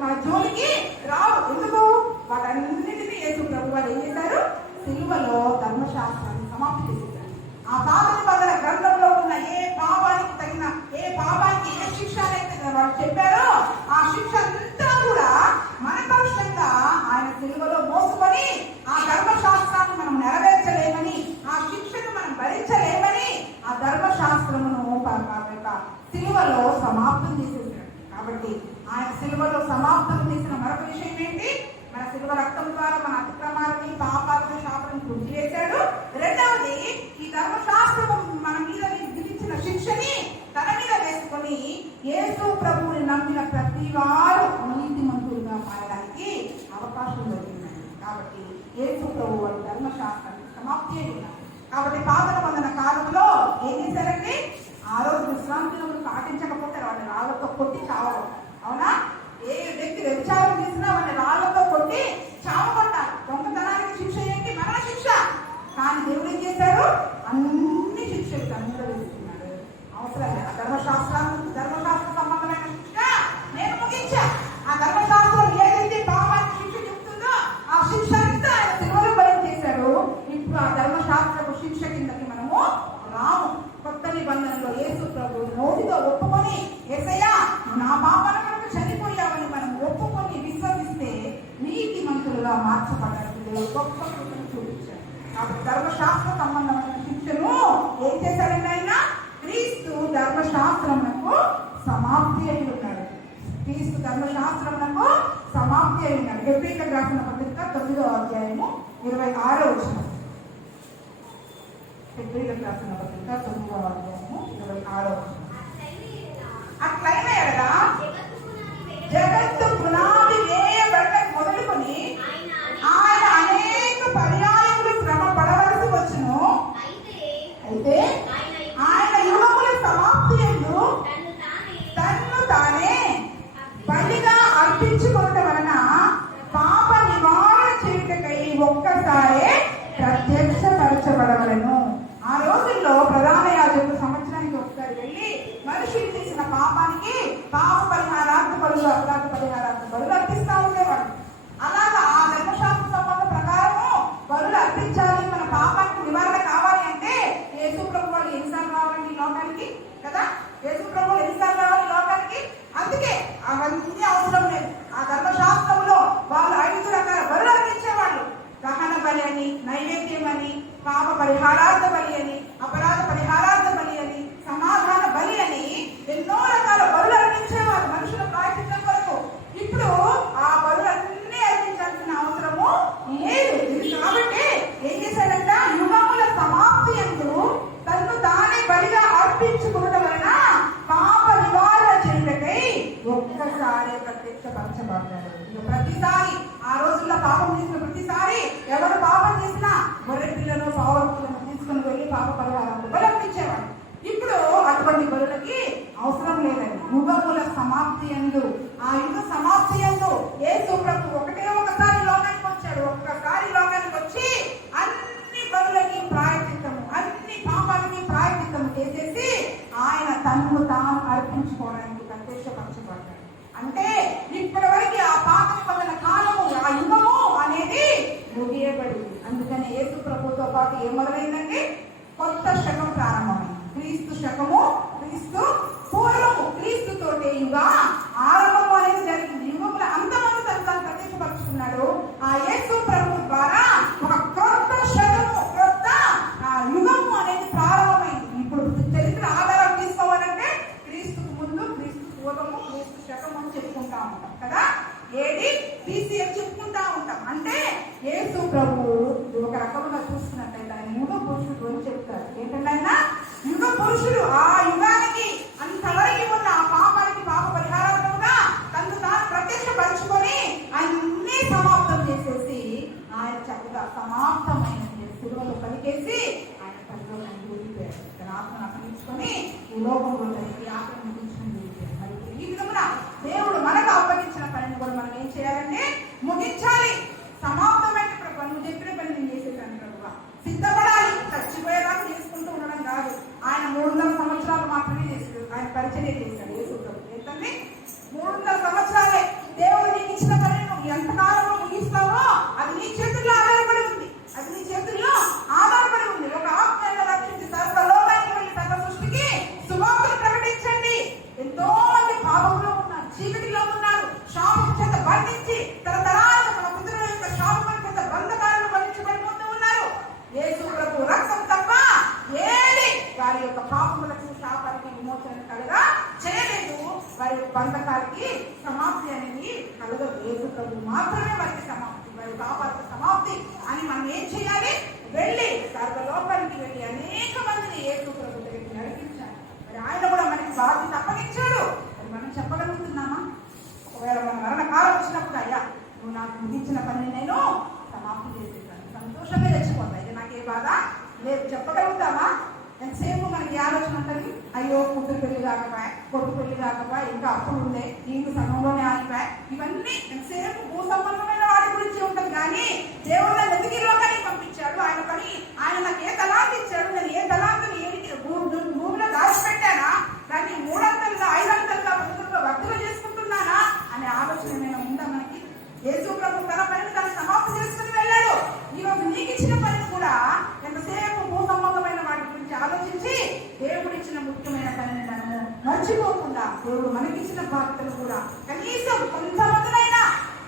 మన జోలికి రావు. ఎందుకు? వాటన్నిటినీ యేసు ప్రభు వారు ఏం చేశారు? సిలువలో ధర్మశాస్త్రాన్ని సమాప్తి చేశారు. ఆ పాత నిబంధన గ్రంథంలో ఉన్న ఏ పాపానికి తగిన, ఏ పాపానికి ఏ శిక్ష అనేది వాళ్ళు చెప్పారో ఆ శిక్ష అంతా కూడా మన పక్షంగా ఆయన సిలువలో మోసుకొని ఆ ధర్మశాస్త్రాన్ని మనం నెరవేర్చలేమని, ఆ శిక్షను మనం భరించలేమని ఆ ధర్మశాస్త్రమును సిలువలో సమాప్తం చేసేసాడు. కాబట్టి ఆయన సిలువలో సమాప్తం చేసిన మరొక విషయం ఏంటి? మన సిలువ రక్తం ద్వారా మన అతిక్రమాలని, పాపాలను, శాపాలను పూర్తి చేశాడు. రెండవది, ఈ ధర్మశాస్త్రము మన మీద విధించిన శిక్షని తన మీద వేసుకొని యేసు ప్రభువుని నమ్మిన ప్రతి వారు నీతిమంతులుగా మారడానికి అవకాశం దొరికిందండి. కాబట్టి యేసు ప్రభు వారి ధర్మశాస్త్రాన్ని సమాప్తి అయ్యారు. కాబట్టి పాత నిబంధన కాలంలో ఏం చేశారండి? ఆ రోజు విశ్రాంతి దినములు పాటించకపోతే వాళ్ళని రాళ్లతో కొట్టి చావడం. అవునా? ఏ వ్యక్తి వ్యభిచారం చేసినా వాళ్ళని రాళ్లతో కొట్టి చావగొట్టాలి. దొంగతనానికి శిక్ష ఏంటి? మరణ శిక్ష. కానీ దేవుడు ఏం చేశాడు? అన్ని శిక్షలు తన మీద వేసుకున్నాడు. అవసరం లేదు. ధర్మశాస్త్ర సంబంధమైన శిక్ష నేను ముగించా. ఆ ధర్మశాస్త్రం ఏదైతే పాపానికి శిక్ష చెప్తుందో ఆ శిక్ష అంతా ఆయన సిలువలో భరించేశాడు. ఇప్పుడు ఆ ధర్మశాస్త్రపు శిక్ష కిందకి మనము రాము. కొత్త నిబంధనలో యేసు ప్రభు నోటితో ఒప్పుకొని, యేసయ్యా నా పాపాల కొరకు చనిపోయావని మనం ఒప్పుకొని విశ్వసిస్తే నీతిమంతులుగా మార్చబడడానికి దేవుడు గొప్ప కృపను చూపించాడు. కాబట్టి ధర్మశాస్త్ర సంబంధమైన శిక్షను ఏం చేశాడండి ఆయన? క్రీస్తు ధర్మశాస్త్రమునకు సమాప్తి అయి ఉన్నాడు. క్రీస్తు ధర్మశాస్త్రమునకు సమాప్తి అయి ఉన్నాడు. హెబ్రీయులకు రాసిన పత్రిక 9వ అధ్యాయము 26వ వచనం. హెబ్రీయులకు రాసిన పత్రిక 9వ అధ్యాయము 26వ వచనం. అట్లయిన ఎడలా జగత్తు పునాది వేయబడ్డ మొదలుకొని ఆయన అనేక పర్యాయములు శ్రమ పడవలసి వచ్చును. అయితే ఆయన యుగముల సమాప్తి యందు తన్ను తానే బలిగా అర్పించుకోవటం వలన పాప నివారణ చేయుటకై ఒక్కసారే ప్రత్యక్షపరచబడవలెను. ఆ రోజుల్లో ప్రధాన యాజకుడు సంవత్సరానికి ఒకసారి వెళ్ళి మనుషులు చేసిన పాపానికి పాప పరిహారార్థ బలులు, అపరాధ పరిహారార్థ బలులు అర్పిస్తూ ఉండేవాడు. అలాగా ఆ ధర్మశాస్త్ర సంబంధ ప్రకారము బలులు అర్పించాలి. మన పాపానికి నివారణ కావాలి అంటే యేసు ప్రభు వాళ్ళు ఎన్నిసార్లు రావాలండి లోకానికి? కదా, యేసు ప్రభు ఎన్నిసార్లు రావాలి లోకానికి? అందుకే అవన్నీ అవసరం లేదు. ఆ ధర్మశాస్త్రంలో వాళ్ళు 5 రకాల బలులు అర్పించేవాళ్ళు. దహన బలి అని, నైవేద్యం అని, పాప పరిహారార్థ బలి అని, అపరాధ పరిహారార్థ బలి అని, సమాధాన బలి అని ఎన్నో రకాల బలులు అర్పించేవారు మనుషుల ప్రాయశ్చిత్తం కొరకు. ఇప్పుడు ఆ బలులన్నీ అర్పించాల్సిన అవసరము లేదు. కాబట్టి ఏం చేశాడంట? యుగముల సమాప్తి యందు తన్ను తానే బలిగా అర్పించుకోవడం వలన పాప నివారణ చేయుటకై ఒక్కసారి ప్రత్యక్షపరచబడ్డాడు. ప్రతిసారి ఆ రోజుల్లో పాపం చేసిన ప్రతిసారి ఎవరు పాపం చేసినా గొర్రె పిల్లను, పావులను తీసుకుని వెళ్ళి పాప పరిహారాలు బలి అర్పించేవాడు. ఇప్పుడు అటువంటి బలులకి అవసరం లేదండి. యుగముల సమాప్తి యందు, ఆ యుగ సమాప్తి యందు యేసు ప్రభు ఒకసారి లోకానికి వచ్చాడు. ఒక్కసారి లోకానికి వచ్చి అన్ని బలులకి ప్రాయశ్చిత్తము, అన్ని పాపాలకి ప్రాయశ్చిత్తము చేసేసి ఆయన తన్ను తాను అర్పించుకోవడానికి ప్రత్యక్షపరచబడ్డాడు. అంటే ఇప్పటి వరకు ఆ పాత నిబంధన కాలము, ఆ యుగము అనేది ముగియబడింది. అందుకని యేసు ప్రభుతో పాటు ఏం మొదలైందండి? కొత్త శకం ప్రారంభమైంది. క్రీస్తు శకము, క్రీస్తు పూర్వము, క్రీస్తు తోటి యుగ ఆరంభము అనేది జరిగింది. యుగముల అంతమంది తను ప్రత్యక్షపరుచుకున్నాడు. ఆ యేసు ప్రభు ద్వారా ఒక క్రొత్త శకము, క్రొత్త యుగము అనేది ప్రారంభమైంది. ఇప్పుడు చరిత్ర ఆధారం తీసుకోవాలంటే క్రీస్తుకు ముందు, క్రీస్తు పూర్వము, క్రీస్తు శకము అని చెప్పుకుంటా ఉంటాం కదా. ఏది BC అని చెప్పుకుంటా ఉంటాం. అంటే యేసు ప్రభు ఒక రకంగా చూసుకున్నట్లయితే ఆయన యుగ పురుషుడు అని చెప్తారు. ఏంటంటే ఆయన యుగ పురుషుడు. ఆ యుగానికి అంతవరకు ఉన్న ఆ పాపానికి పాప పరిహారార్థంగా తను తాను ప్రత్యక్షపరుచుకొని అన్ని సమాప్తం చేసేసి ఆయన చక్కగా సమాప్తమైన సిలువలో పలికేసి ఆయన పరలోకానికి వెళ్ళిపోయాడు. తన ఆత్మను అప్పగించుకొని ఈ లోకంలో తనకి ఆత్మ ముగించుకుని వెళ్ళిపోయాడు. మరి ఈ విధమున దేవుడు మనకు అప్పగించిన పనిని కూడా మనం ఏం చేయాలంటే ముగించాలి. 300 సంవత్సరాలే. దేవుడు నీకు ఇచ్చిన పని నువ్వు ఎంతకాలంలో ముగిస్తావో అది నీ చేతుల్లో ఆధారపడి ఉంది. అది నీ చేతుల్లో ఆధారపడి ఉంది. ఒక ఆత్మను రక్షించి సర్వలోకానికి వెళ్ళి సర్వ సృష్టికి సువార్తను ప్రకటించండి. ఎంతో మంది పాపంలో ఉన్నారు, చీకటిలో ఉన్నారు, శాపం చేత బంధించి తరతరాలు మన పితరుల యొక్క శాపం చేత బంధకాలను బంధించబడిపోతూ ఉన్నారు. యేసు ప్రభు రక్తం తప్ప ఏది వారి యొక్క పాపములకు శాపానికి విమోచన కలగా చేయలేదు. వారి యొక్క బంధకాలకి సమాప్తి అనేది కలగదు. యేసు ప్రభు మాత్రమే వారికి సమాప్తి, వారి పాపాలకు సమాప్తి అని మనం ఏం చేయాలి? వెళ్ళి సర్వలోకానికి వెళ్ళి అనేక మందిని యేసు ప్రభు దగ్గరికి నడిపించాలి. మరి ఆయన కూడా మనకి బాధ్యత అప్పగించాడు. మరి మనం చెప్పగలుగుతున్నామా? ఒకవేళ మన మరణకాలం వచ్చినప్పుడు అయ్యా నువ్వు నాకు ముగించిన పని నేను సమాప్తి చేసేసాను, సంతోషంగా తెచ్చిపోతా, ఇది నాకే బాధ లేదు చెప్పగలుగుతామా? ఎంతసేపు మనకి ఆలోచన ఉంటుంది, అయ్యో కూతురు పెళ్లి కాకపోయా, కొట్టు పెళ్లి కాకపోయా, ఇంకా అప్పులు ఉండే, ఇంటి సంఘంలోనే ఆగిపోయా. ఇవన్నీ ఎంతసేపు భూ సంబంధమైన వాటి గురించి ఉంటుంది. కానీ దేవుడు నన్ను ఎందుకు లోకానికి పంపించాడు? ఆయన పని, ఆయన నాకు ఏ తలాంతి ఇచ్చాడు? నేను ఏ తలాంతిని భూమిలో దాచిపెట్టానా? దాన్ని 3 అంతలుగా 5 అంతలుగా భక్తులు చేసుకుంటున్నానా అనే ఆలోచన ఏమైనా ఉందా మనకి? యేసు ప్రభు తన పనిని తను సమాప్తి చేసుకుని వెళ్ళాడు. ఈ రోజు నీకు ఇచ్చిన పనిని కూడా ఎంతసేపు భూ సంబంధమైన వాటి గురించి ఆలోచించి దేవుడు ఇచ్చిన ముఖ్యమైన పనిని మనము మర్చిపోకుండా దేవుడు మనకిచ్చిన బాధ్యతలు కూడా కనీసం కొంతమందినైనా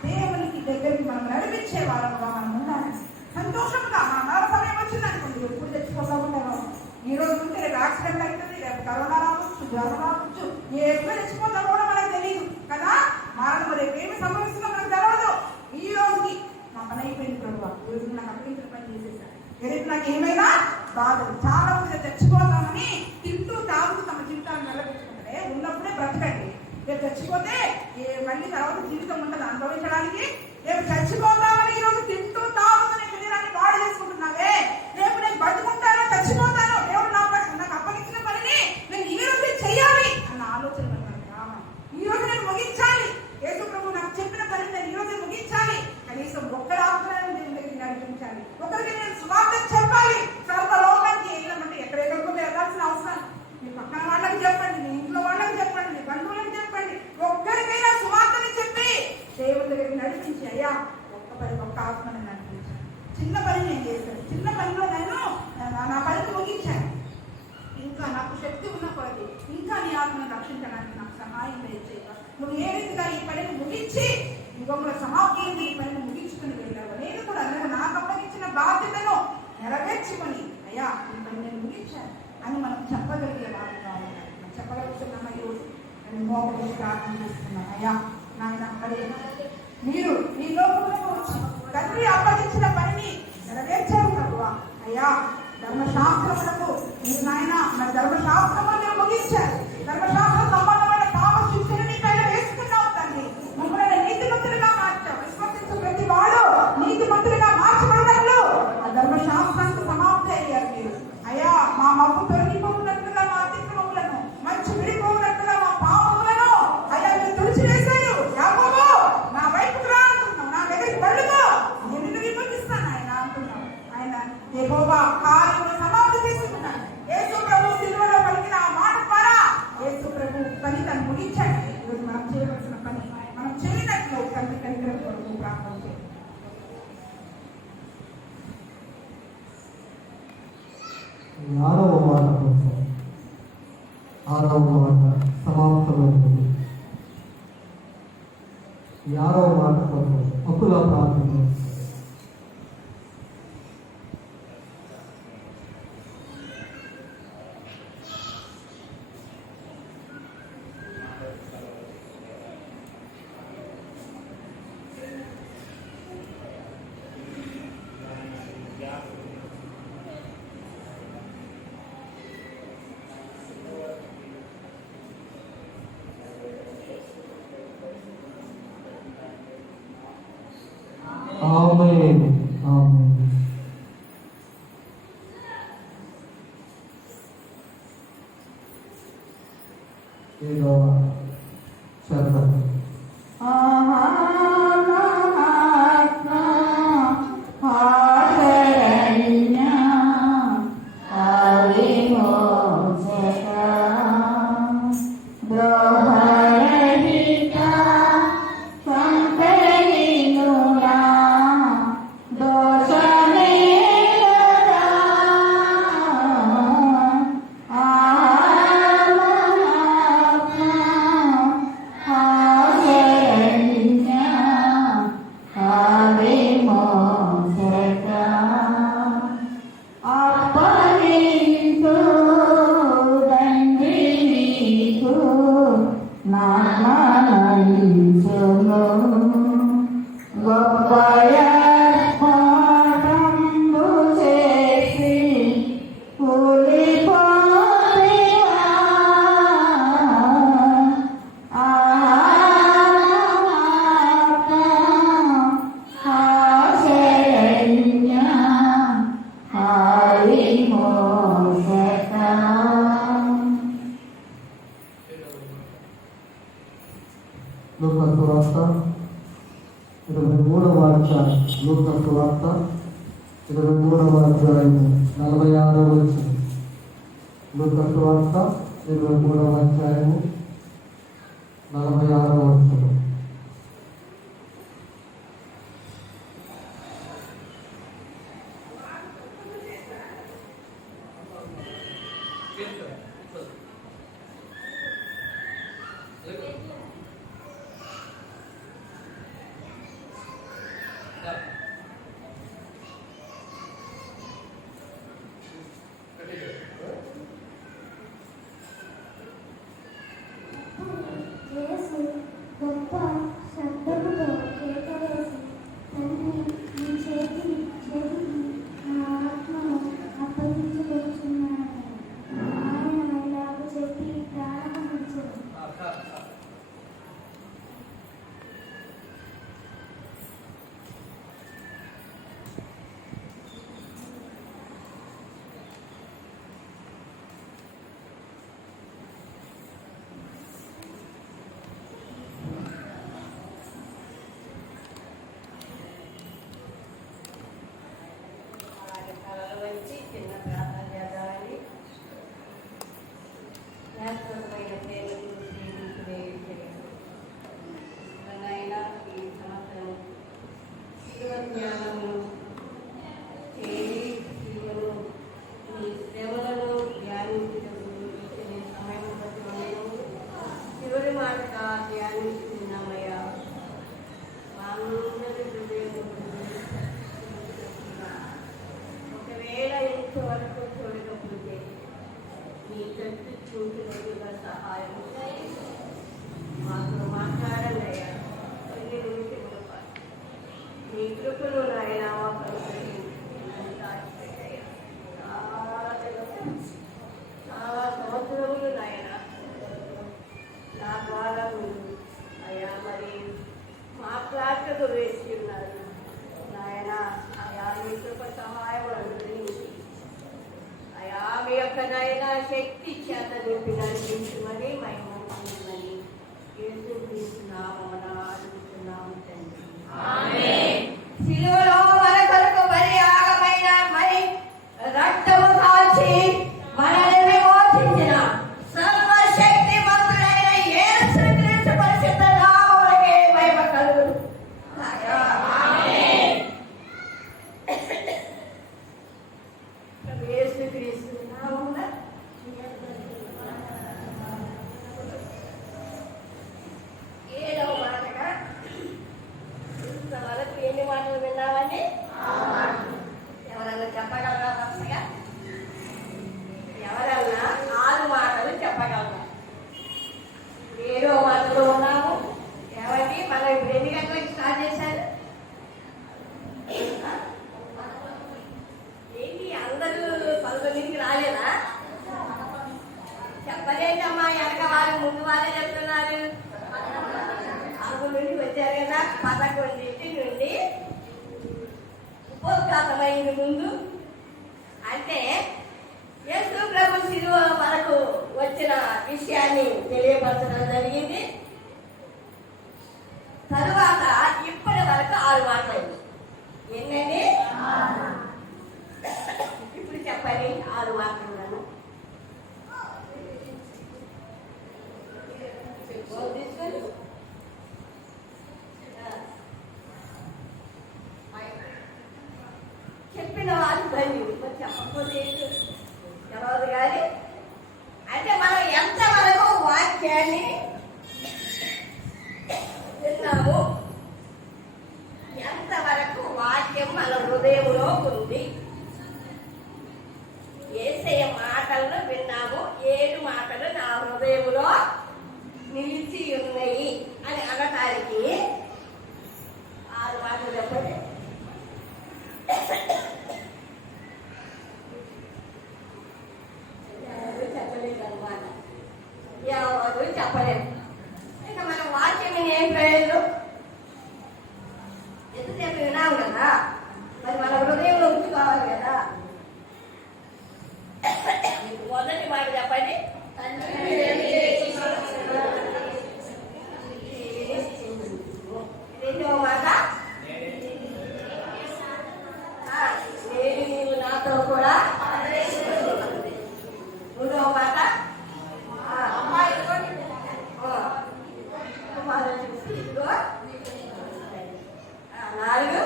దేవునికి దగ్గరికి మనం నడిపించే వాళ్ళగా మనం ఉండాలి. సంతోషంగా మన మరణ సమయం వచ్చింది అనుకోండి, ఎప్పుడు తెచ్చిపోతా ఉంటాము. ఈ రోజు ఉంటే రేపు యాక్సిడెంట్ అవుతుంది, రేపు కరోనా రావచ్చు, జ్వరం రావచ్చు, ఎప్పుడు తెచ్చిపోతా కూడా మనకు తెలియదు కదా. మరణం రేపు ఏమి సంభవిస్తుందో మనకు తెలవదు. ఈ రోజుకి నా పని అయిపోయింది ప్రభు, ఈ రోజు నాకు అప్పగించిన పని చేసేసాను, రేపు నాకు ఏమైనా బాధలు. చాలా మంది చచ్చిపోతామని తింటూ తాగుతూ తమ జీవితాన్ని నిలబెట్టుకుంటే ఉన్నప్పుడే బ్రతకండి. రేపు చచ్చిపోతే మళ్ళీ తర్వాత జీవితం ఉండదు అనుభవించడానికి. రేపు చచ్చిపోతామని ఈ రోజు తింటూ తాగుతూ నీ శరీరాన్ని పాడు చేసుకుంటున్నావే, రేపు నేను బతుకుంటానో చచ్చిపోతానో, దేవుడు నాకు అప్పగించిన పనిని నేను ఈ రోజే చెయ్యాలి అన్న ఆలోచన రావాలి. ఈ రోజు నేను ముగించాలి, యేసు ప్రభు నాకు చెప్పిన పని నేను ఈ రోజే ముగించాలి. కనీసం ఒక్కరి ఆత్మలను నేను దగ్గరికి నడిపించాలి, ఒకరికి నేను సువార్త చెప్పాలి. సర్వలోకానికి వెళ్ళామంటే ఎక్కడెక్కడికో వెళ్ళాల్సిన అవసరం. మీ పక్కన వాళ్ళకి చెప్పండి, మీ ఇంట్లో వాళ్ళకి చెప్పండి, మీ బంధువులకు చెప్పండి, ఒక్కరికైనా సువార్తని చెప్పి దేవుడి దగ్గరికి నడిపించి అయ్యా ఒక్క ఆత్మని నడిపించాను. చిన్న పని నేను చేశాను, చిన్న పనిలో నేను నా పనిని ముగించాను. ఇంకా నాకు శక్తి ఉన్న కొలది ఇంకా నీ ఆత్మను రక్షించడానికి నాకు సహాయం దయచేయ. నువ్వు ఏ రీతిగా ఈ పనిని ముగించి యుగంలో సమాప్తి ఈ పనిని ముగించుకుని వెళ్ళావు, నేను కూడా నువ్వు నాకు అప్పగించిన బాధ్యతను నెరవేర్చుకొని అయ్యా ఈ పని నేను ముగించాను అని మనం చెప్పగలిగే వాటిగా ఉండాలి. మనం చెప్పగలుగుతున్నామా? ఈరోజు నేను మోకరించి ప్రార్థన చేస్తున్నాను. అయ్యా నాయన, మరి మీరు ఈ లోకంలో వచ్చి తండ్రి అప్పగించిన పనిని నెరవేర్చారు ప్రభువా. అయ్యా ధర్మశాస్త్రములకు మీరు నాయన మరి ధర్మశాస్త్రము మీరు ముగించారు. ధర్మశాస్త్ర సంబంధమైన పాప శిక్షను నీ పైన వేసుకున్నావు తండ్రి. మమ్మల్ని నీతిమంతులుగా మార్చావు. విశ్వసించు ప్రతి వాడు నీతిమంతులుగా మార్చబడినట్లు ఆ ధర్మశాస్త్రానికి సమాప్తి అయ్యారు మీరు. అయ్యా మా మబ్బు పెరిగిపోతున్నట్లుగా మా అతిక్రమములను, మంచి విడిపోతున్నట్లుగా మా పాపములను అయ్యా మీరు తుడిచివేశారు. యాకోబు నా వైపుకు రా అంటున్నావు, నా దగ్గరికి వెళ్ళుకో, నేను నిన్ను విమోచిస్తాను ఆయన అంటున్నావు. ఆయన యెహోవా కార్యమును సమాప్తి చేసుకున్నాడు. యేసు ప్రభు సిలువలో పలికిన ఆ మాట ద్వారా యేసు ప్రభు పని తను ముగించాడు. ఈరోజు మనం చేయవలసిన పని మనం చేయనట్లు తండ్రి కనికరం కొరకు ప్రార్థన చేయాలి. ఆరవ మాట కోసం, ఆరవ మాట సమాప్తమైనది. ఈ ఆరవ మాట కోసం అకుల ప్రార్థన. ఆమేన్, ఆమేన్. ఏడవ శరణం. ద్రోహరహిత గొప్ప ఏర్పాటంబు చేసి కూలిపోతివా. లూకా సువార్త 23వ అధ్యాయం. లూకా సువార్త 23వ అధ్యాయం 46వ వచనం. లూకా సువార్త 23వ అధ్యాయం 46వ వచనం. యేసు గొప్ప శబ్దముతో కేకవేసి, తండ్రి, నీ చేతికి నా ఆత్మను అప్పగించుకొనుచున్నాను. ఆయన ఇలాగ చెప్పి ప్రారంభించాడు. వచ్చి చిన్న ప్రార్థన చేద్దామని శాశ్వతమైన ప్రేమకు నైనా ఈ సంవత్సరం శివ జ్ఞానము చేరి శివును మీ సేవలను ధ్యానించటకు ఇచ్చిన సమయం బట్టి నేను శివుడి మాటగా ధ్యానిస్తున్నామయ్యా. మా అందరి హృదయం ఒకవేళ ఇంతవరకు చూడకపోతే మీ కట్టు చూసినట్టుగా సహాయం చేయండి. మాతో మాట్లాడండి అయ్యా. కొన్ని నిమిషముల పాటు మీ కృపను నాయన చాలా సంవత్సరములు నాయన నా ద్వారా మీరు అయ్యా మరి మాట్లాడటకు వేసి ఉన్నారు నాయన. అయా మీ కృప సహాయం అనుగ్రహించి అయా మీ యొక్క నాయన శక్తి చేత నింపి నడిపించమని మహిమని యేసుక్రీస్తునామమున అడుగుతున్నాము తండ్రి. శిలువలో మన కొరకు బలియాగమైన మరి రక్తము కాల్చి మనల్ని విమోచించిన సర్వశక్తి మంతుడైన యేసుక్రీస్తు పరిశుద్ధ నామమునకే మహిమ కలుగును. యేసుక్రీస్తు నామమున ఏడవ మాటగా ఇంతవరకు ఎన్ని మాటలు విన్నామండి? ఎవరన్నా చెప్పగలరా? వరుసగా ఎవరన్నా 6 మాటలు చెప్పగలరా? 7వ మాటలో ఉన్నాము. ఏమండి మనం ఇప్పుడు ఎన్ని గంటలకు స్టార్ట్ చేశారు? ఏంటి అందరూ 11కి రాలేదా? చెప్పలేదమ్మా. వెనక వాళ్ళు ముందు వాళ్ళే చెప్తున్నారు. 11 నుండి వచ్చారు కదా. 11 నుండి ఉపోద్ఘాతమైంది ముందు. అంటే యేసు ప్రభు శిలువ వరకు వచ్చిన విషయాన్ని తెలియపరచడం జరిగింది. తరువాత ఇప్పటి వరకు 6 మాటలు. ఎన్నండి? ఇప్పుడు చెప్పండి 6 మాటలు. చెప్పిన వాళ్ళు ధన్యులు. చెప్పకపోతే ఎవరు కానీ అంటే మనం ఎంతవరకు వాక్యాన్ని విన్నాము, ఎంతవరకు వాక్యం మన హృదయంలో ఉంది. యేసయ్య మాటలను విన్నాము. 7 మాటలు నా హృదయంలో నిలిచి ఉన్నాయి అని అనటానికి 4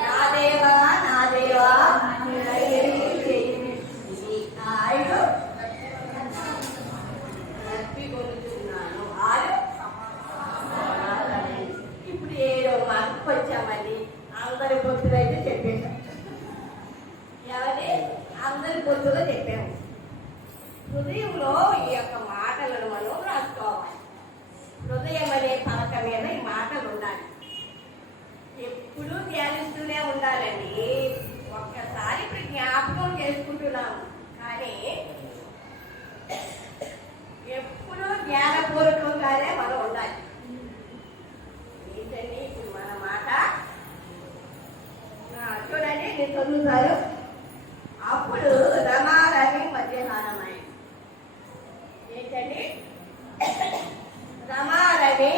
నా దేవా దయచేసి చేయి. 5 తప్పికొనుచున్నాను. 6 ఇప్పుడు 7వ మార్కు వచ్చామని అందరి పొత్తులు అయితే చెప్పేశాం. ఎవరి అందరి పొత్తులో చెప్పాము. హృదయంలో ఈ యొక్క మాటలను మనం రాసుకోవాలి. హృదయం అనే పలక మీద ఈ మాటలు ఉండాలి. ఎప్పుడూ ధ్యానిస్తూనే ఉండాలండి. ఒక్కసారి ఇప్పుడు జ్ఞాపకం చేసుకుంటున్నాము, కానీ ఎప్పుడూ జ్ఞానపూర్వకంగానే మనం ఉండాలి. ఏంటండి ఇప్పుడు మన మాట చూడండి, నేను చదువుతారు. అప్పుడు రమారమి మధ్యాహ్నమై. ఏంటండి రమారమి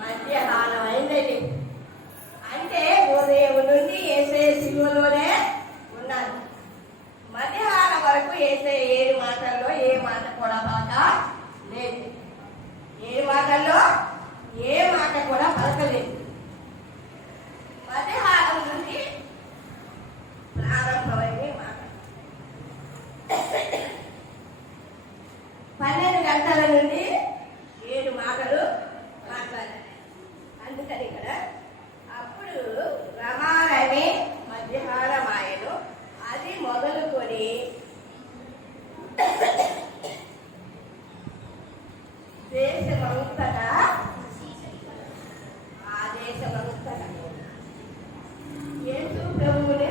మధ్యాహ్నం అయిందండి. అంటే ఉదయం నుండి ఏసే శిలువలోనే ఉన్నారు. మధ్యాహ్నం వరకు ఏసే 7 మాటల్లో ఏ మాట కూడా పలక లేదు. 7 మాటల్లో ఏ మాట కూడా పలకలేదు. మధ్యాహ్నం నుండి ప్రారంభమైన మాట 12 గంటల నుండి 7 మాటలు మాట్లాడారు. అందుకని ఇక్కడ అప్పుడు రమారమి మధ్యాహ్నమాయను అది మొదలుకొని దేశమంతటా ఆ దేశమంతటా యేసు ప్రభువుని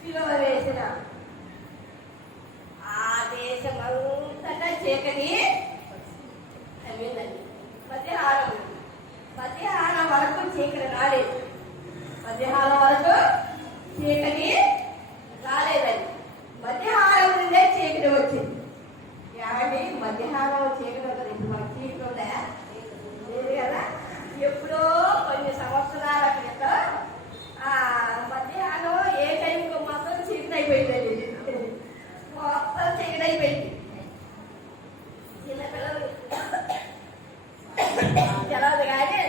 సిలువ వేసిన ఆ దేశమంతటా చీకటి అయిందండి. మధ్యాహ్నం వరకు చీకటి రాలేదు. మధ్యాహ్నం వరకు చీకటి రాలేదండి. మధ్యాహ్నం నుండే చీకటి వచ్చింది. ఏమండి మధ్యాహ్నం చీకటి ఉంటుంది. ఇప్పుడు మనకి చీకటి ఉందా? లేదు కదా. ఎప్పుడో కొన్ని సంవత్సరాల క్రితం మధ్యాహ్నం ఏ టైంకి మొత్తం చీకటి అయిపోయిందండి. మొత్తం చీకటి అయిపోయింది. చిన్నపిల్లలు తెలవదు కానీ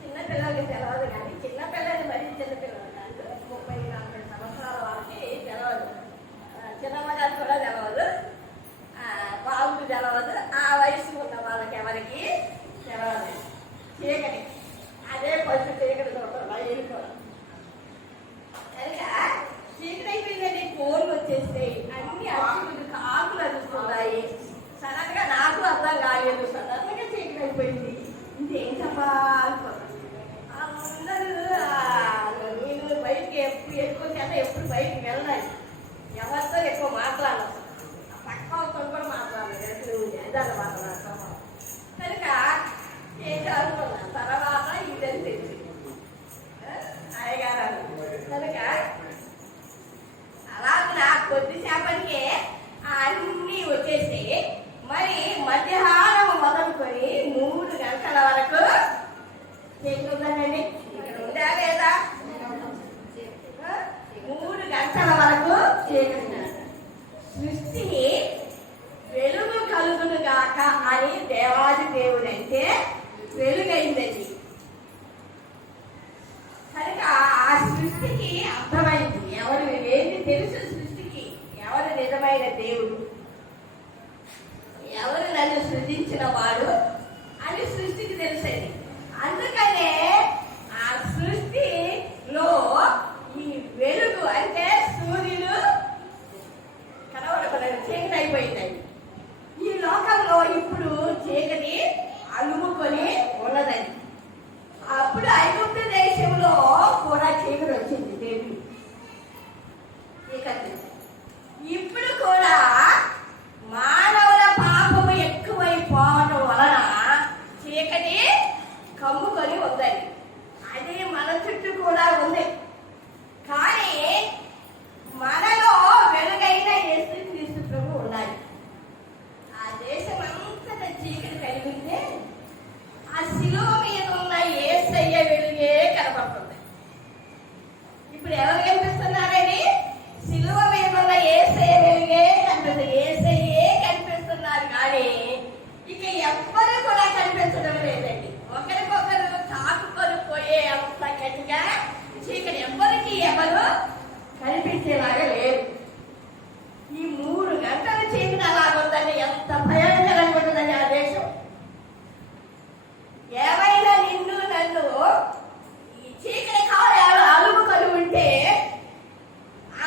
చిన్నపిల్లలకి తెలవదు కానీ చిన్నపిల్లలు మరి చిన్నపిల్లలు కాదు. 30-40 సంవత్సరాల వాళ్ళకి తెలవదు. చిన్నమ్మగారు కూడా తెలవదు, బాబుకు తెలవదు. ఆ వయసు ఉన్న వాళ్ళకి ఎవరికి తెలవదు. చీకటి అదే ఫస్ట్ చీకటి చూడటం వెళ్ళిపోవడం. కనుక చీకటి అయిపోయిందండి. ఫోన్లు వచ్చేస్తాయి, అన్ని అచ్చులు కాకులు అరుస్తున్నాయి. సడన్ గా నాకు అర్థం కాలేదు. సడన్ గా చీకటి అయిపోయింది. ఇంకేం చెప్పాలనుకున్నాను. అందరూ నేను బయటికి ఎక్కువ చేత ఎప్పుడు బయటికి వెళ్ళాలి. ఎవరితో ఎక్కువ మాట్లాడను. పక్క వాళ్ళతో కూడా మాట్లాడలేదు. ఎదాలు మాట్లాడతాను. కనుక ఏం చదువుకున్నాను. తర్వాత ఇదని తెలిసి అయ్యగారు కనుక అలా నాకు కొద్దిసేపటికే అన్నీ వచ్చేసి మరి మధ్యాహ్నం మొదలుకొని 3 గంటల వరకు చేకుందండి. ఇక్కడ ఉందా లేదా? 3 గంటల వరకు చేకుంటాను. సృష్టి వెలుగు కలుగును గాక అని దేవాది దేవుడు అంటే వెలుగైందండి. కనుక ఆ సృష్టికి అర్థమైంది ఎవరు ఏంటి తెలుసు. సృష్టికి ఎవరు నిజమైన దేవుడు, ఎవరు నన్ను సృజించిన వాడు అని సృష్టికి తెలిసేది. అందుకనే ఆ సృష్టిలో ఈ వెలుగు అంటే సూర్యుడు కనబడకూడదు. చీకటి అయిపోయిందండి. ఈ లోకంలో ఇప్పుడు చీకటి అలుముకొని ఉన్నదండి. అప్పుడు ఐగుప్తు దేశంలో కూడా చీకటి వచ్చింది. దేవుడు చీకటి కనిపించేలాగా లేదు. ఈ 3 గంటల చీకటి అలాగుందని ఎంత భయంకరంగా ఉంటుందని ఆ దేశం. ఏమైనా నిన్ను నన్ను ఈ చీకటి కావాలి అలుముకొని ఉంటే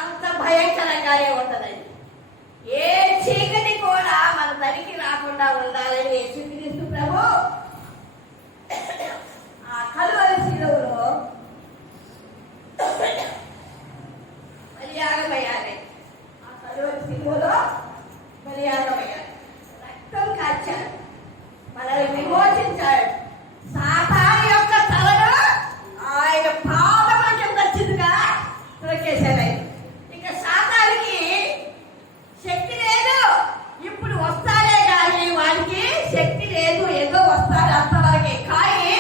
అంత భయంకరంగానే ఉంటుందని. ఏ చీకటి కూడా మన దరికి రాకుండా ఉండాలని యేసుక్రీస్తు ప్రభు ఆ కలువరి శిలువలో బలియాగమయ్యాలి. ఆ కలువరి శిలువలో బలియాగమయ్యాలి. రక్తం కార్చాడు, మనల్ని విమోచించాడు. సాతాను యొక్క తలను ఆయన పాదముల కింద చిదుగా త్రొక్కేశాడు. ఇక సాతానికి శక్తి లేదు. ఇప్పుడు వస్తాడే కానీ వాడికి శక్తి లేదు. ఏదో వస్తాడు అంతవరకే. కానీ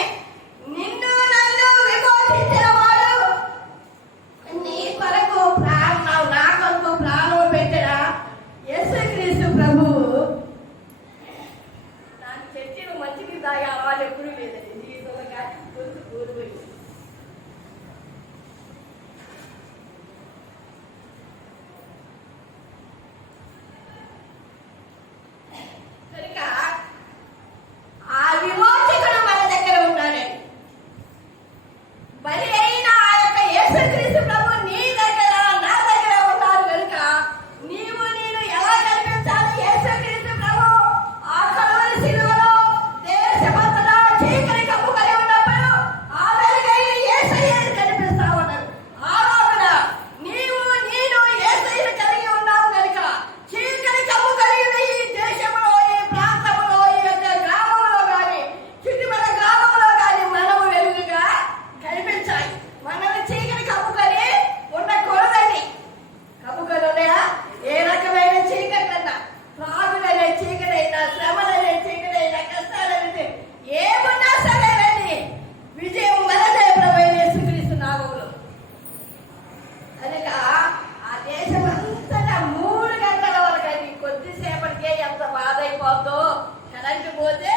నిన్ను నన్ను విమోచించిన వాడు, నీ కొరకు ప్రాణం, నా కొరకు ప్రాణం పెట్టిన యేసుక్రీస్తు ప్రభువు. నాకు చర్చిలో మంచిది తాగే అలవాటు ఎప్పుడూ లేదండి జీవితంలో. కానీ కొంచెం కూలిపోయింది. కనుక ఆ విమోచకుడు మన దగ్గర ఉన్నాడండి. బలి అయిన ఆ యొక్క యేసుక్రీస్తు ప్రభు నీ దగ్గర, నా దగ్గర ఉన్నారు. కనుక నీవు నేను ఎలా కనిపించాలి? యేసుక్రీస్తు ప్రభు ఆ కలువరి శిలువలో దేశమంతటా చీకటి కమ్ముకొని ఉన్నప్పుడు ఆ వెలుగైన యేసయ్యను కనిపిస్తా ఉన్నాడు. ఆ రోజున నీవు నేను యేసయ్యను కలిగి ఉన్నావు. కనుక చీకటి కమ్ముకొని ఉన్న ఈ దేశంలో, ఈ ప్రాంతంలో, ఈ యొక్క గ్రామంలో కానీ, చుట్టుపక్కల గ్రామంలో కానీ మనము వెలుగుగా కనిపించాలి. మనల్ని చీకటి కమ్ముకొని ఉండకూడదండి. కమ్ముకొని ఉన్నాయా? ఏ రకమైన చీకటన్నా, త్రాగులనే చీకటైనా, శ్రమలనే చీకటైనా, కష్టాలనే ఏమున్నా సరేనండి, విజయం మనదే ప్రభువైన యేసుక్రీస్తు నామములో. కనుక ఆ దేశం అంతటా 3 గంటల వరకు అది కొద్దిసేపటికే ఎంత బాధ అయిపోతుందో. కరెంటు పోతే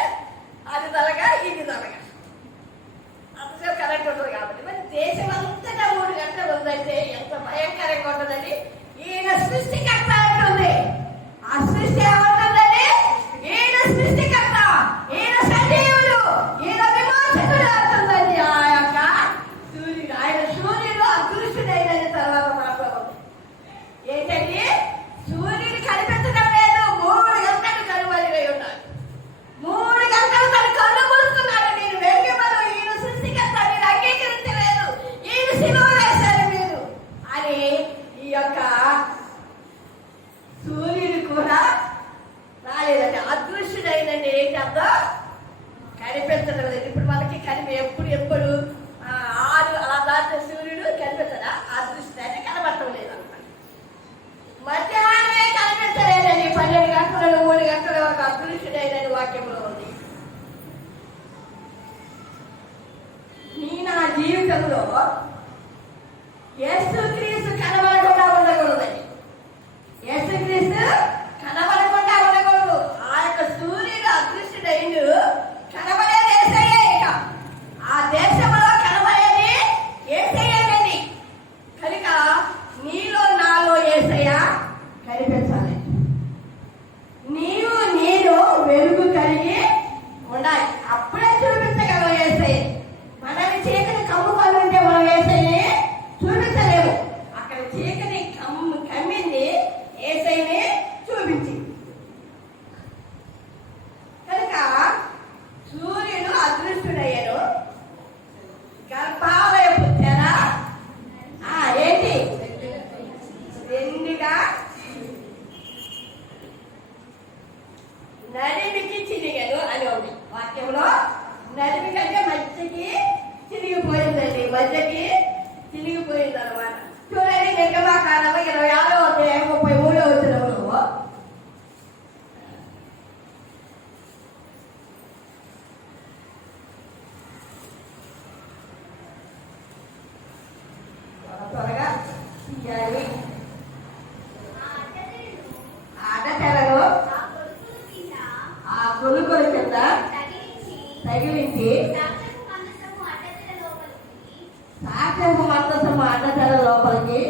అది తలగా ఇది తలగా అంతసేపు కరెంట్ ఉంటుంది కాబట్టి. మరి దేశం అంతటా 3 గంటలు ఉందంటే ఎంత భయంకరంగా ఉంటుందండి. ఈయన సృష్టికర్త ఉంటుంది. ఆ సృష్టి ఏమంటుందండి? ఈయన సృష్టికర్త, ఈయన సజీవుడు, ఈయన విమోచకుడు అంటుందండి. ఆ యొక్క సూర్యుడు, ఆయన సూర్యుడు అదృష్టుడైనది. తర్వాత మాట్లాడు ఏంటండి? సూర్యుడు కనిపించడం లేదు. 3 గంటలు కనుమరుగై ఉన్నాడు. 3 గంటలు తన కళ్ళు మూసుకున్నాడు. నేను వెలుగుమను, ఈయన సృష్టికర్త, మీరు అంగీకరించలేదు, ఈయన శిలువ వేశారు మీరు అని ఈ యొక్క సూర్యుడు కూడా రాలేదండి. అదృష్టుడైనండి. ఏంటి అర్థం? కనిపించడం లేదు. ఇప్పుడు మనకి ఎప్పుడు 6 అలా దాటిన సూర్యుడు కనిపించదా? అదృష్టాన్ని కనబడటం లేదు అనమాట. మధ్యాహ్నమే కనిపించలేదండి. 12 గంటలు 3 గంటల వరకు అదృష్టుడైనని వాక్యంలో ఉంది. నా జీవితంలో యేసుక్రీస్తు కనబడకుండా ఉండకూడదండి. యేసుక్రీస్తు కనబడకుండా ఉండకూడదు. ఆ యొక్క సూర్యుడు అదృష్టుడైండు. కనబడేది యేసయ్యే. ఇక ఆ దేశంలో కనబడేది యేసయ్యేనండి. కనుక నీలో నాలో యేసయ్య కనిపించాలి. నీవు నేను వెలుగు కలిగి ఉండాలి. అప్పుడే చూపించగలవు యేసయ్య. మనల్ని చీకటి కమ్ముకొని ఉంటే మనం యేసయ్యని చూపించలేము. అక్కడ చీకటి కమ్మింది, యేసయ్యని చూపించింది. కనుక సూర్యుడు అదృష్టుడయ్యాడు. గర్భాలయపు తెర ఏంటి? రెండుగా నడిమికి చిరిగాడు అని ఉంది వాక్యంలో. నడిమి కంటే మధ్యకి చిరిగిపోయిందండి. మధ్యకి చిరిగిపోయింది అనమాట. చూడండి, నిర్గమాకాండం 26వ అధ్యాయం 33వ వచనంలో త్వరగా తీయాలి. ఆడతెరలో ఆ కొలుకొల కింద తగిలించి సాక్ష్యపు మందసము అడ్డతెర లోపలికి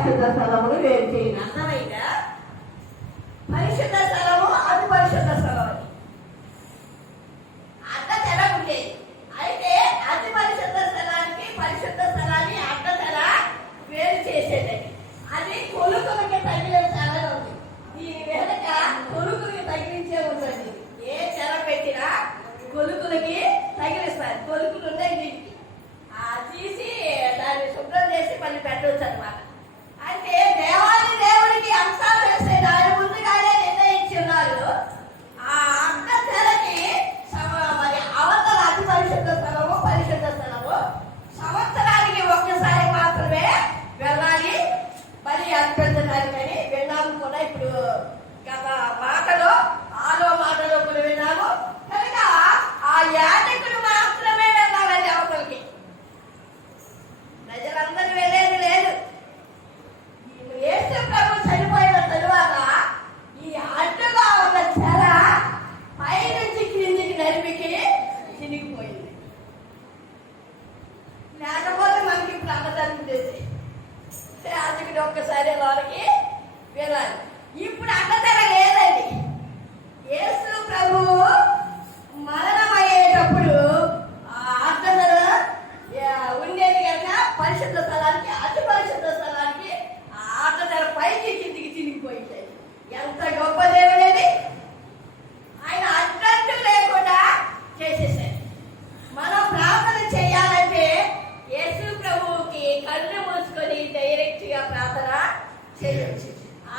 పరిశుద్ధ స్థలమును వేరు చేయను. అర్థమైందా? పరిశుద్ధ స్థలము అది పరిశుద్ధ స్థలం అని అడ్డ తెర ఉండేది. అయితే అతి పరిశుద్ధ స్థలానికి పరిశుద్ధ స్థలాన్ని అడ్డ తెర వేరు చేసేదని. అది కొలుకులకి తగిలే తెర ఉంది. దీని వెనక కొలుకులకి తగిలించే ఉంటుంది. ఏ తెర పెట్టినా కొలుకులకి తగిలిస్తారు. కొలుకులు ఉన్నాయి దీనికి. తీసి దాన్ని శుభ్రం చేసి మళ్ళీ పెట్టవచ్చు అనమాట. అంటే దేవుడికి అంతా చేసే దాని ముందుగానే నిర్ణయించి ఉన్నారు. ఆ అడ్డ తెరకి మరి అవతల అతి పరిశుద్ధ స్థలము పరిశుద్ధ స్థలము సంవత్సరానికి ఒక్కసారి మాత్రమే వెళ్ళాలి మరి అర్పించడానికని విన్నాము కూడా. ఇప్పుడు గత మాటలో మాటలో కూడా విన్నాము. కనుక ఆ యాజకుడు మాత్రమే వెళ్ళాలని అవతలకి, ప్రజలందరూ వెళ్ళేది లేదు. యేసు ప్రభు చనిపోయిన తరువాత ఈ అడ్డుగా ఉన్న తెర పైనుంచి క్రిందికి నడిపికి చినిగిపోయింది. లేకపోతే మనకి ఇప్పుడు అన్నదాన్ని యాజకుడు ఒక్కసారి లోనికి వెళ్ళాలి. ఇప్పుడు అడ్డతెర లేదండి. యేసు ప్రభు మరణమయ్యేటప్పుడు అడ్డతెర ఉండేది కనుక పరిశుద్ధ స్థలానికి అతి పరిశుద్ధ స్థలానికి అడ్డతెర పైకి కిందికి చినిగిపోయింది. ఎంత గొప్ప దేవుడేది! ఆయన అడ్డంటు లేకుండా చేసేసాడు. మనం ప్రార్థన చేయాలంటే యేసు ప్రభువుకి కళ్ళు మూసుకొని డైరెక్ట్ గా ప్రార్థన చేయొచ్చు.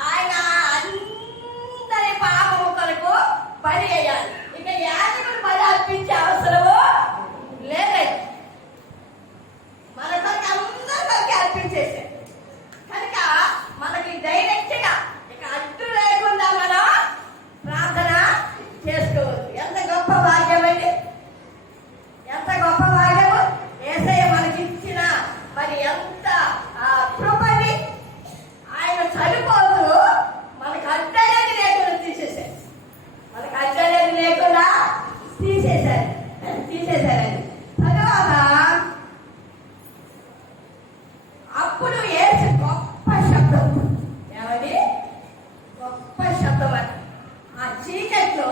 ఆయన అందరి పాపము కొరకు బలి అయ్యాలి. ఇక యాజకుడు బలి అర్పించే అవసరము లేదండి. మన కొరకు అందరికీ అర్పించేసాడు కనుక మనకి డైరెక్ట్ గా ఇక అడ్డు లేకుండా మనం ప్రార్థన చేసుకోవచ్చు. ఎంత గొప్ప భాగ్యం అండి! ఎంత గొప్ప భాగ్యము! యేసయ్య మనకి ఇచ్చిన మరి ఎంత కృపని. ఆయన చనిపోతూ మనకు అడ్డనేది లేకుండా తీసేశారు. మనకు అడ్డనేది లేకుండా తీసేశారండి. తర్వాత అప్పుడు యేసు గొప్ప శబ్దం, ఏమని గొప్ప శబ్దం అని ఆ చీకట్లో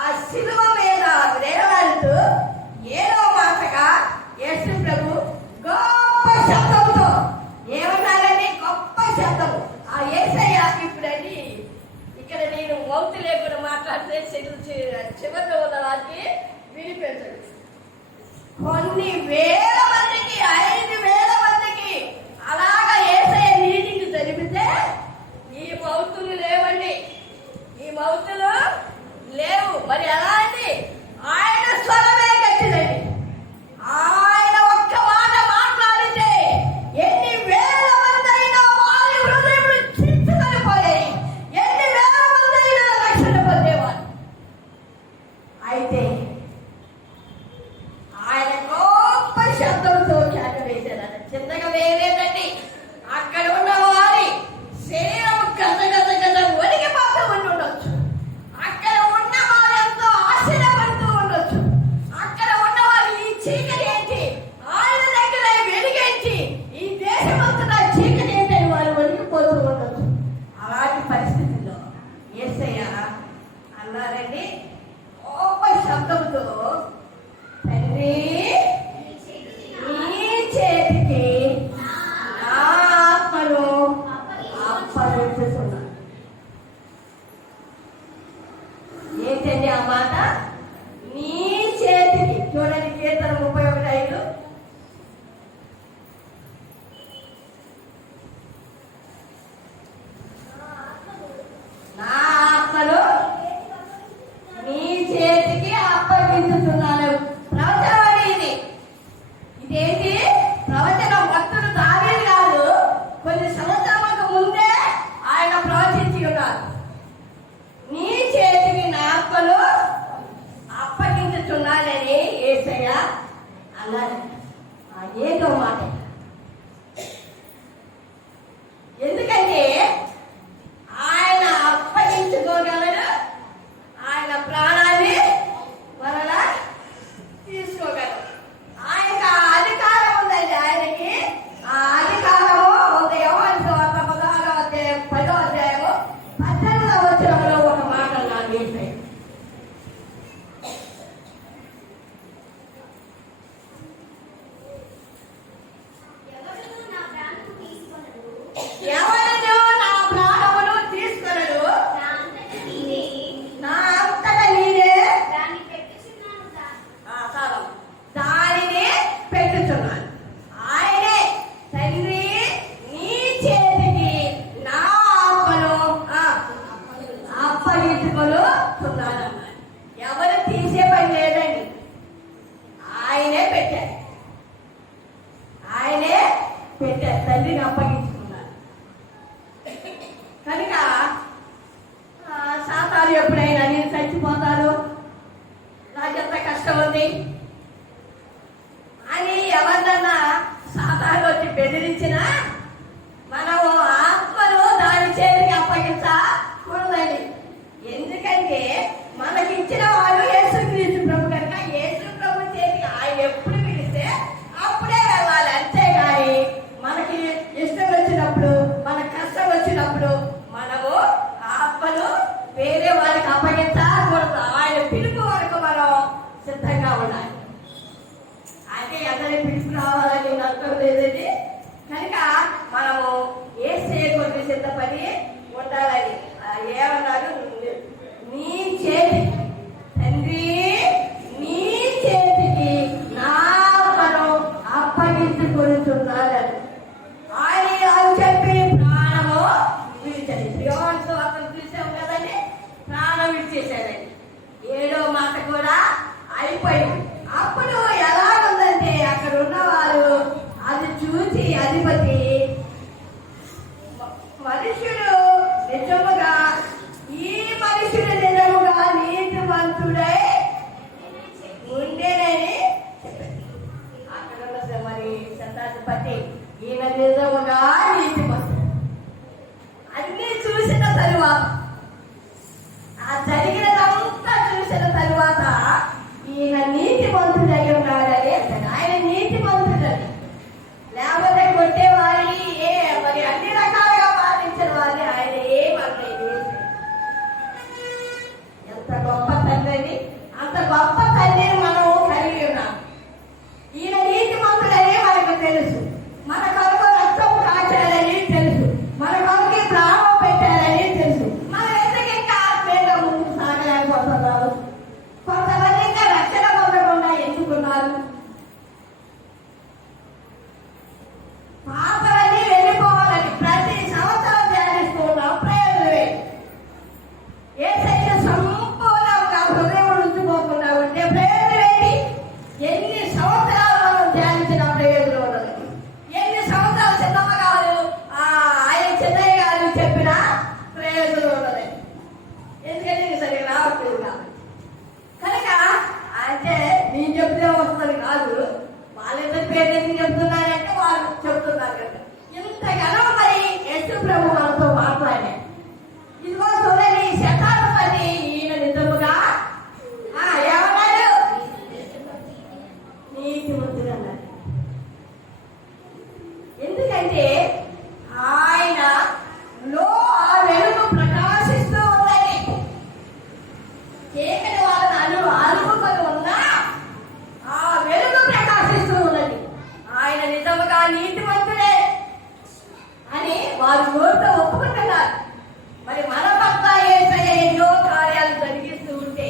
ఆ శిలువ మీద వేలాడుతూ ఏదో మాటగా యేసు ప్రభు గొప్ప శబ్దంతో ఏమన్నారండి? గొప్ప శబ్దం. ఆ యేసయ్య ఇప్పుడండి ఇక్కడ నేను మౌతు లేకుండా మాట్లాడితే చివరిలో ఉన్న వారికి వినిపించండి. కొన్ని వేల మందికి 5,000 మందికి అలాగా యేసయ్య మీటింగ్ జరిపితే ఈ మౌతులు లేవండి. ఈ మౌతులు లేవు. మరి ఎలా అండి? ఆయన స్వరమే గట్టిదండి. ఆయన ఒక్క మాట మాట్లాడితే ఎన్ని వేల మంది అయినా వారి హృదయములు చించుకొనిపోయాయి. ఎన్ని వేల మంది అయినా రక్షణ పొందేవారు. అయితే ఆయన గొప్ప శబ్దంతో కేక వేశారు. చిన్నగా వేయలేదండి. అక్కడ ఉన్న వారి శరీరం గద వణికిపోతూ ఉండొచ్చు. అక్కడ ఉన్న వారు ఎంతో ఆశ్చర్యపడుతూ ఉండొచ్చు. అక్కడ ఉన్న వారు ఈ చీకటి ఏంటి, ఆయన దగ్గర వెలుగేంటి, ఈ దేశమంతటా చీకటి ఏంటి అని వారు వణికిపోతూ ఉండొచ్చు. అలాంటి పరిస్థితుల్లో యేసయ్య అన్నారండి గొప్ప శబ్దంతో, తండ్రి నీ చేతికి నా ఆత్మను అప్పగించుతున్నాను. ఏంటండి ఆ మాట? నీ చేతికి. చూడండి కీర్తన 31:5. నా ఆత్మను నీ చేతికి అప్పగించుతున్నాను. ప్రవచనం ఇది. ఇదేంటి ప్రవచనం? భక్తుడు దావీదు కాదు, కొన్ని సంవత్సరాలకు ముందే ఆయన ప్రవచించి ఉన్నారు. నీ చేతికి నా ఆత్మను అప్పగించుతున్నానని యేసయ్య అన్నారు. ఏదో మాట. ఎందుకంటే ఆయన అప్పగించుకోగలడు. ఆయన ప్రాణాన్ని మరలా తీసుకోగలడు. ఆయనకు ఆ అధికారం ఉందండి. ఆయనకి ఆ అధికారము యోహాను సువార్త పెట్టారు. ఆయనే పెట్టారు, తండ్రిని అప్పగించుకున్నారు. కనుక సాతాను ఎప్పుడైనా నేను చచ్చిపోతాను, నాకెంత కష్టం ఉంది అని ఎవరినన్నా సాతాను వచ్చి బెదిరించినా మనము ఆత్మను దాని చేతికి అప్పగించకూడదండి. ఎందుకంటే మనకిచ్చిన వాడు యేసుక్రీస్తు ప్రభు కనుక యేసు ప్రభు చేతికి ఆయన ఎప్పుడు పిలిస్తే అప్పుడే వెళ్ళాలి. అంతేగాని మనకి ఇష్టం వచ్చినప్పుడు, మన కష్టం వచ్చినప్పుడు మనము ఆత్మను వేరే వారికి అప్పగించకూడదు. ఆయన పిలుపు వరకు మనం సిద్ధంగా ఉండాలి. అంటే అందరి పిలుపు రావాలని అర్థం లేదండి. కనుక మనము యేసే కొద్ది సిద్ధపడి ఉండాలని. ఏమన్నారు? నీ చేతి తండ్రి, నీ చేతికి నా ఆత్మను అప్పగించుకుంటున్నాడని ఆయన చెప్పి ప్రాణము విడిచాడు. యోహాను అతను చూసాం కదండి, ప్రాణం విడిచేశాడండి. 7వ మాట కూడా అయిపోయింది. అప్పుడు ఎలా ఉందంటే అక్కడ ఉన్నవారు అది చూసి అధిపతి మనుషుడు నిజముగా, ఈ మనుషుడు నిజముగా నీతిమంతుడై ఉండేనని చెప్పారు. అక్కడ ఉన్న మరి శతాధిపతి ఈయన నిజముగా నీతిమంతుడు అన్ని చూసిన తరువాత, ఆ జరిగినదంతా చూసిన తరువాత ఈయన నీతిమంతుడై ఉన్నాడని అంటాడు. ఆయన నీతిమంతుడని, లేకపోతే కొట్టేవారిని మరి అన్ని రకాలుగా బాధించిన వారిని ఆయన ఏమనలేదు. ఎంత గొప్ప తండ్రి, అంత గొప్ప తండ్రిని మనం కలిగి ఉన్నాం. ఈయన నీతిమంతుడని మనకు తెలుసు, మన కొరకు రక్తం కాచారని తెలుసు, మన కొరకు ప్రాణం పెట్టారని తెలుసు. మనం ఎందుకు ఇంకా ఆత్మీయంగా ముందుకు సాగలేకపోతున్నాము? కొంతమంది ఇంకా రక్షణ పొందకుండా ఎందుకున్నారు? పాపలన్నీ వెళ్ళిపోవాలని ప్రతి సంవత్సరం ధ్యానిస్తూ ఉన్నాం. ప్రయోజనమే ఏసైతే సంపూర్ణంగా హృదయం ఉంచుకోకుండా ఉంటే ప్రయోజనం ఏంటి? ఎన్ని సంవత్సరాలు మనం ధ్యానించిన ప్రయోజనం ఉన్నది. ఎన్ని సంవత్సరాలు చిన్నమ్మ గారు ఆయన చిన్నయ్య గారు చెప్పిన ప్రయోజనం ఉన్నది. ఎందుకంటే ఇది సరిగ్గా రావట్లేదు కాబట్టి. కనుక అంటే నేను చెప్తే వస్తుంది కాదు, వాళ్ళిద్దరి పేరు ఎందుకు చెప్తున్నారంటే వాళ్ళు చెప్తున్నారు కనుక. ఇంతగానో మరి యేసు ప్రభు మనతో మాట్లాడారు. ఇదిగో చూడండి, శతాధిపతి ఈయన నిజముగా ఏమన్నాడు? నీతిమంతుడు అన్నాడు. ఎందుకంటే ఆయనలో ఆ వెలుగు ప్రకాశిస్తూ ఉన్నది. చీకటి వాళ్ళను అలుముకొని ఉన్నా ఆ వెలుగు ప్రకాశిస్తూ ఉన్నది. ఆయన నిజముగా నీతిమంతుడే అని వారు నోటితో ఒప్పుకుంటున్నారు. మరి మన పట్ల యేసయ్య ఎన్నో కార్యాలు జరిగిస్తూ ఉంటే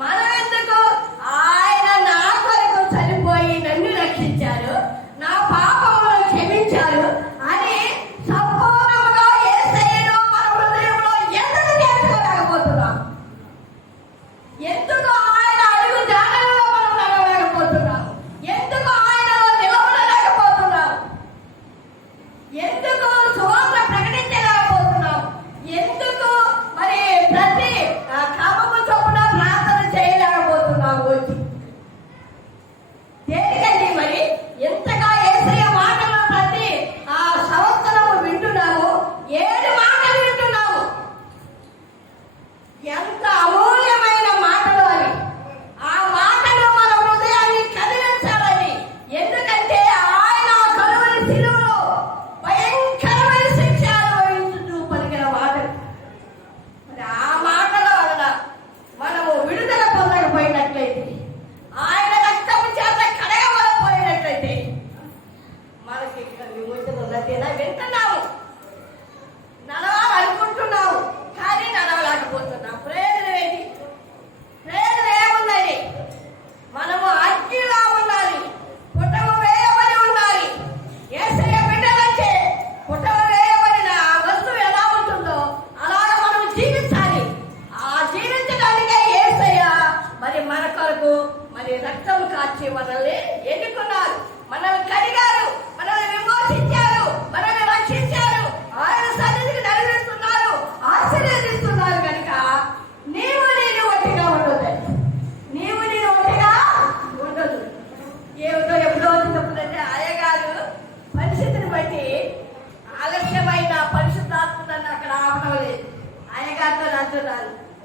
మనం ఎందుకు ఆయన నా కొరకు చనిపోయి నన్ను రక్షించారు, నా పాపములను క్షమించారు అని సంపూర్ణంగా యేసయ్యను మన హృదయంలో ఎందుకు నేర్చుకోలేకపోతున్నాం? ఎందుకు ఆయన అడుగు జాడల్లో మనం నడవలేకపోతున్నాం? ఎందుకు ఆయనలో నిలబడలేకపోతున్నాం?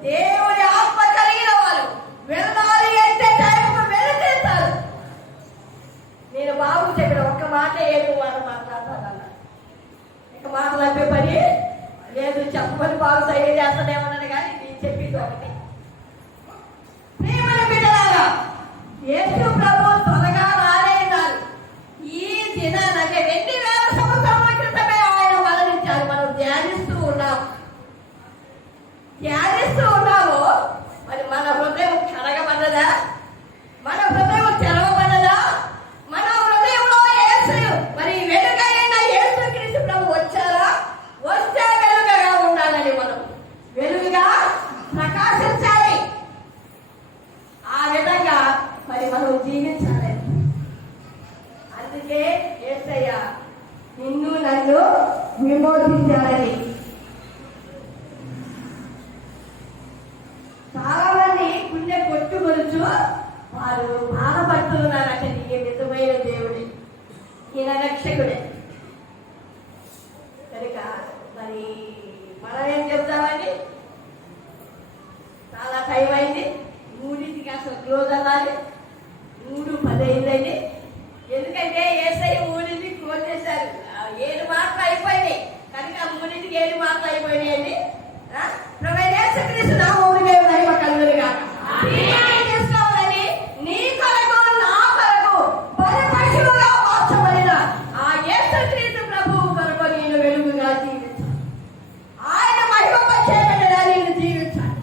దేవుని ఆత్మ కలిగిన వారు వెళ్ళాలి అంటే టైంకు వెళుతారు. నేను బాబు చెప్పిన ఒక్క మాట ఏదో వాళ్ళు మాట్లాడతానన్నా ఇక మాట్లాడే పని లేదు. చెప్పమని బాబు తయారు చేస్తానేమన్నాను కానీ నేను చెప్పింది ఒకటి. ప్రేమల బిడ్డలారా, యేసు ప్రభు త్వరగా రాలేన్నారు. ఈ దినాన 2000 సంవత్సరాల క్రితమే ఆయన మరణించారు. మనం ధ్యానిస్తూ ఉన్నాము. మరి మన హృదయం కడగబడ్డదా? మన హృదయం తెరవబడ్డదా? మన హృదయంలో యేసు మరి వెలుగైన యేసుక్రీస్తు ప్రభు వచ్చారా? వస్తే వెలుగుగా ఉండాలని మనం వెలుగుగా ప్రకాశించాలి. ఆ విధంగా మరి మనం జీవించాలి. అందుకే యేసయ్య నిన్ను నన్ను విమోచించాలని. చాలా మంది గుండె కొట్టుకొలుచు వారు బాధపడుతున్నారంటే నీకు నిజమైన దేవుడే, ఈయన రక్షకుడే. కనుక మరి మనం ఏం చెప్తామని చాలా టైం అయింది. 3కి అసలు క్లోజ్ అవ్వాలి. 3:10 అయిందండి. ఎందుకంటే యేసయ్య 3కి క్లోజ్ చేశారు. 7 మాటలు అయిపోయినాయి. కనుక 3కి 7 మాటలు అయిపోయినాయండి. ప్రభువైన యేసుక్రీస్తు నామములో మహిమ కలుగును గాక. చేసుకోవాలని నీ కొరకు నా కొరకు బలి పశువుగా మార్చబడిన ఆ యేసుక్రీస్తు ప్రభువు కొరకు నేను వెలుగుగా జీవించాలి. ఆయన మహిమ వచ్చేటట్టుగా నేను జీవించాలి.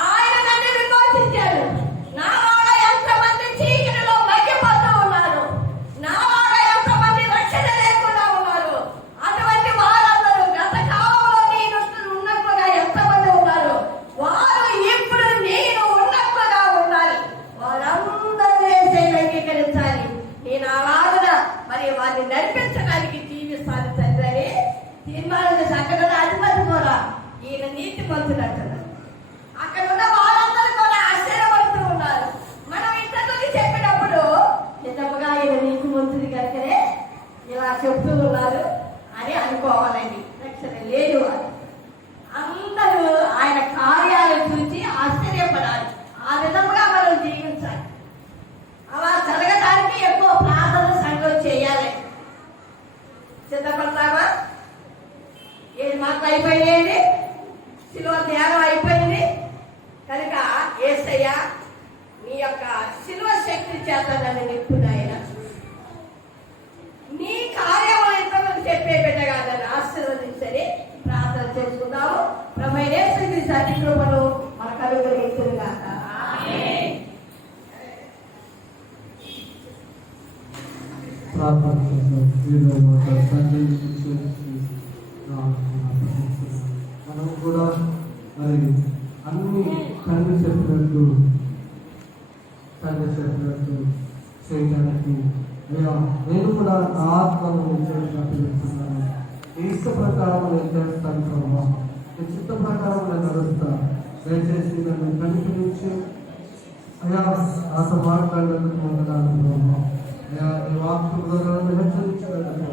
ఆయన నన్ను విమోచించాడు. నా వాడ ఎంతమంది చీకటిలో మగ్గిపోతూ ఉన్నారు. నా వాడ ఎంతమంది రక్షణ లేకుండా ఉన్నారు. అటువంటి వారందరూ గత కాలంలో నేను ఉన్నట్లుగా ఎంతమంది ఉన్నారు. వారు ఇప్పుడు నేను ఉన్నట్లుగా ఉండాలి. వారందరూ యేసయ్యను అంగీకరించాలి. నేను అలాగ మరి వారిని నడిపించడానికి జీవిస్తాను తండ్రి అని తీర్మానం చేసి అక్కడ అధిపతి కూడా ఈయన నీతి మంతులంటున్నారు. అక్కడ ఉన్న వారందరూ కూడా ఆశ్చర్యపడుతూ ఉన్నారు. మనం ఇంతకుముందు చెప్పినప్పుడు నిజముగా ఈయన నీతి మంతుడి కనుకనే ఇలా చెప్తూ ఉన్నారు అని అనుకోవాలండి. రక్షణ లేదు వారు అందరూ ఆయన కార్యాలు చూసి ఆశ్చర్యపడాలి. ఆ విధముగా మనం జీవించాలి. అలా జరగడానికి ఎక్కువ ప్రార్థన సంఘం చేయాలి. సిద్ధపడతామా? 7 మాటలు అయిపోయినాయండి. శిలువ ధ్యానం అయిపోయింది. కనుక యేసయ్య నీ యొక్క శిలువ శక్తి చేత నన్ను నింపుడు. ఆయన నీ కార్యములు ఇంతమంది చెప్పే బిడ్డగా నన్ను ఆశీర్వదించని ప్రార్థన చేసుకుందాము. ప్రభువైన యేసుక్రీస్తు అతి కృపను మన కలుగును గాక. ఆమేన్. ప్రార్థన చేద్దాం. మనం కూడా మరి అన్ని తండ్రి చెప్పినట్టు చేయడానికి నేను కూడా ఆత్మను చేస్తున్నాను. ఈ ఇష్ట ప్రకారం నేను చేస్తాను ప్రభావ. ఈ చిత్త ప్రకారం నేను నడుస్తా. దయచేసి నన్ను కనిపించి అయ్యా నాతో మాట్లాడడానికి పొందడానికి ప్రభావ. అయ్యా నీ వాక్యం హెచ్చరించడానికి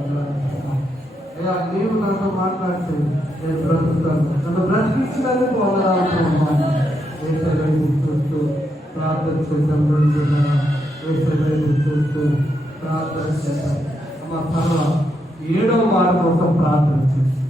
అయ్యా నీవు నాతో మాట్లాడితే నేను బ్రతుకుతాను. నన్ను బ్రతికించడానికి చూస్తూ ప్రార్థన చేద్దాం. చూస్తూ ప్రార్థన చేద్దాం. మా తర్వాత 7వ వారం కోసం ప్రార్థన చేస్తాం.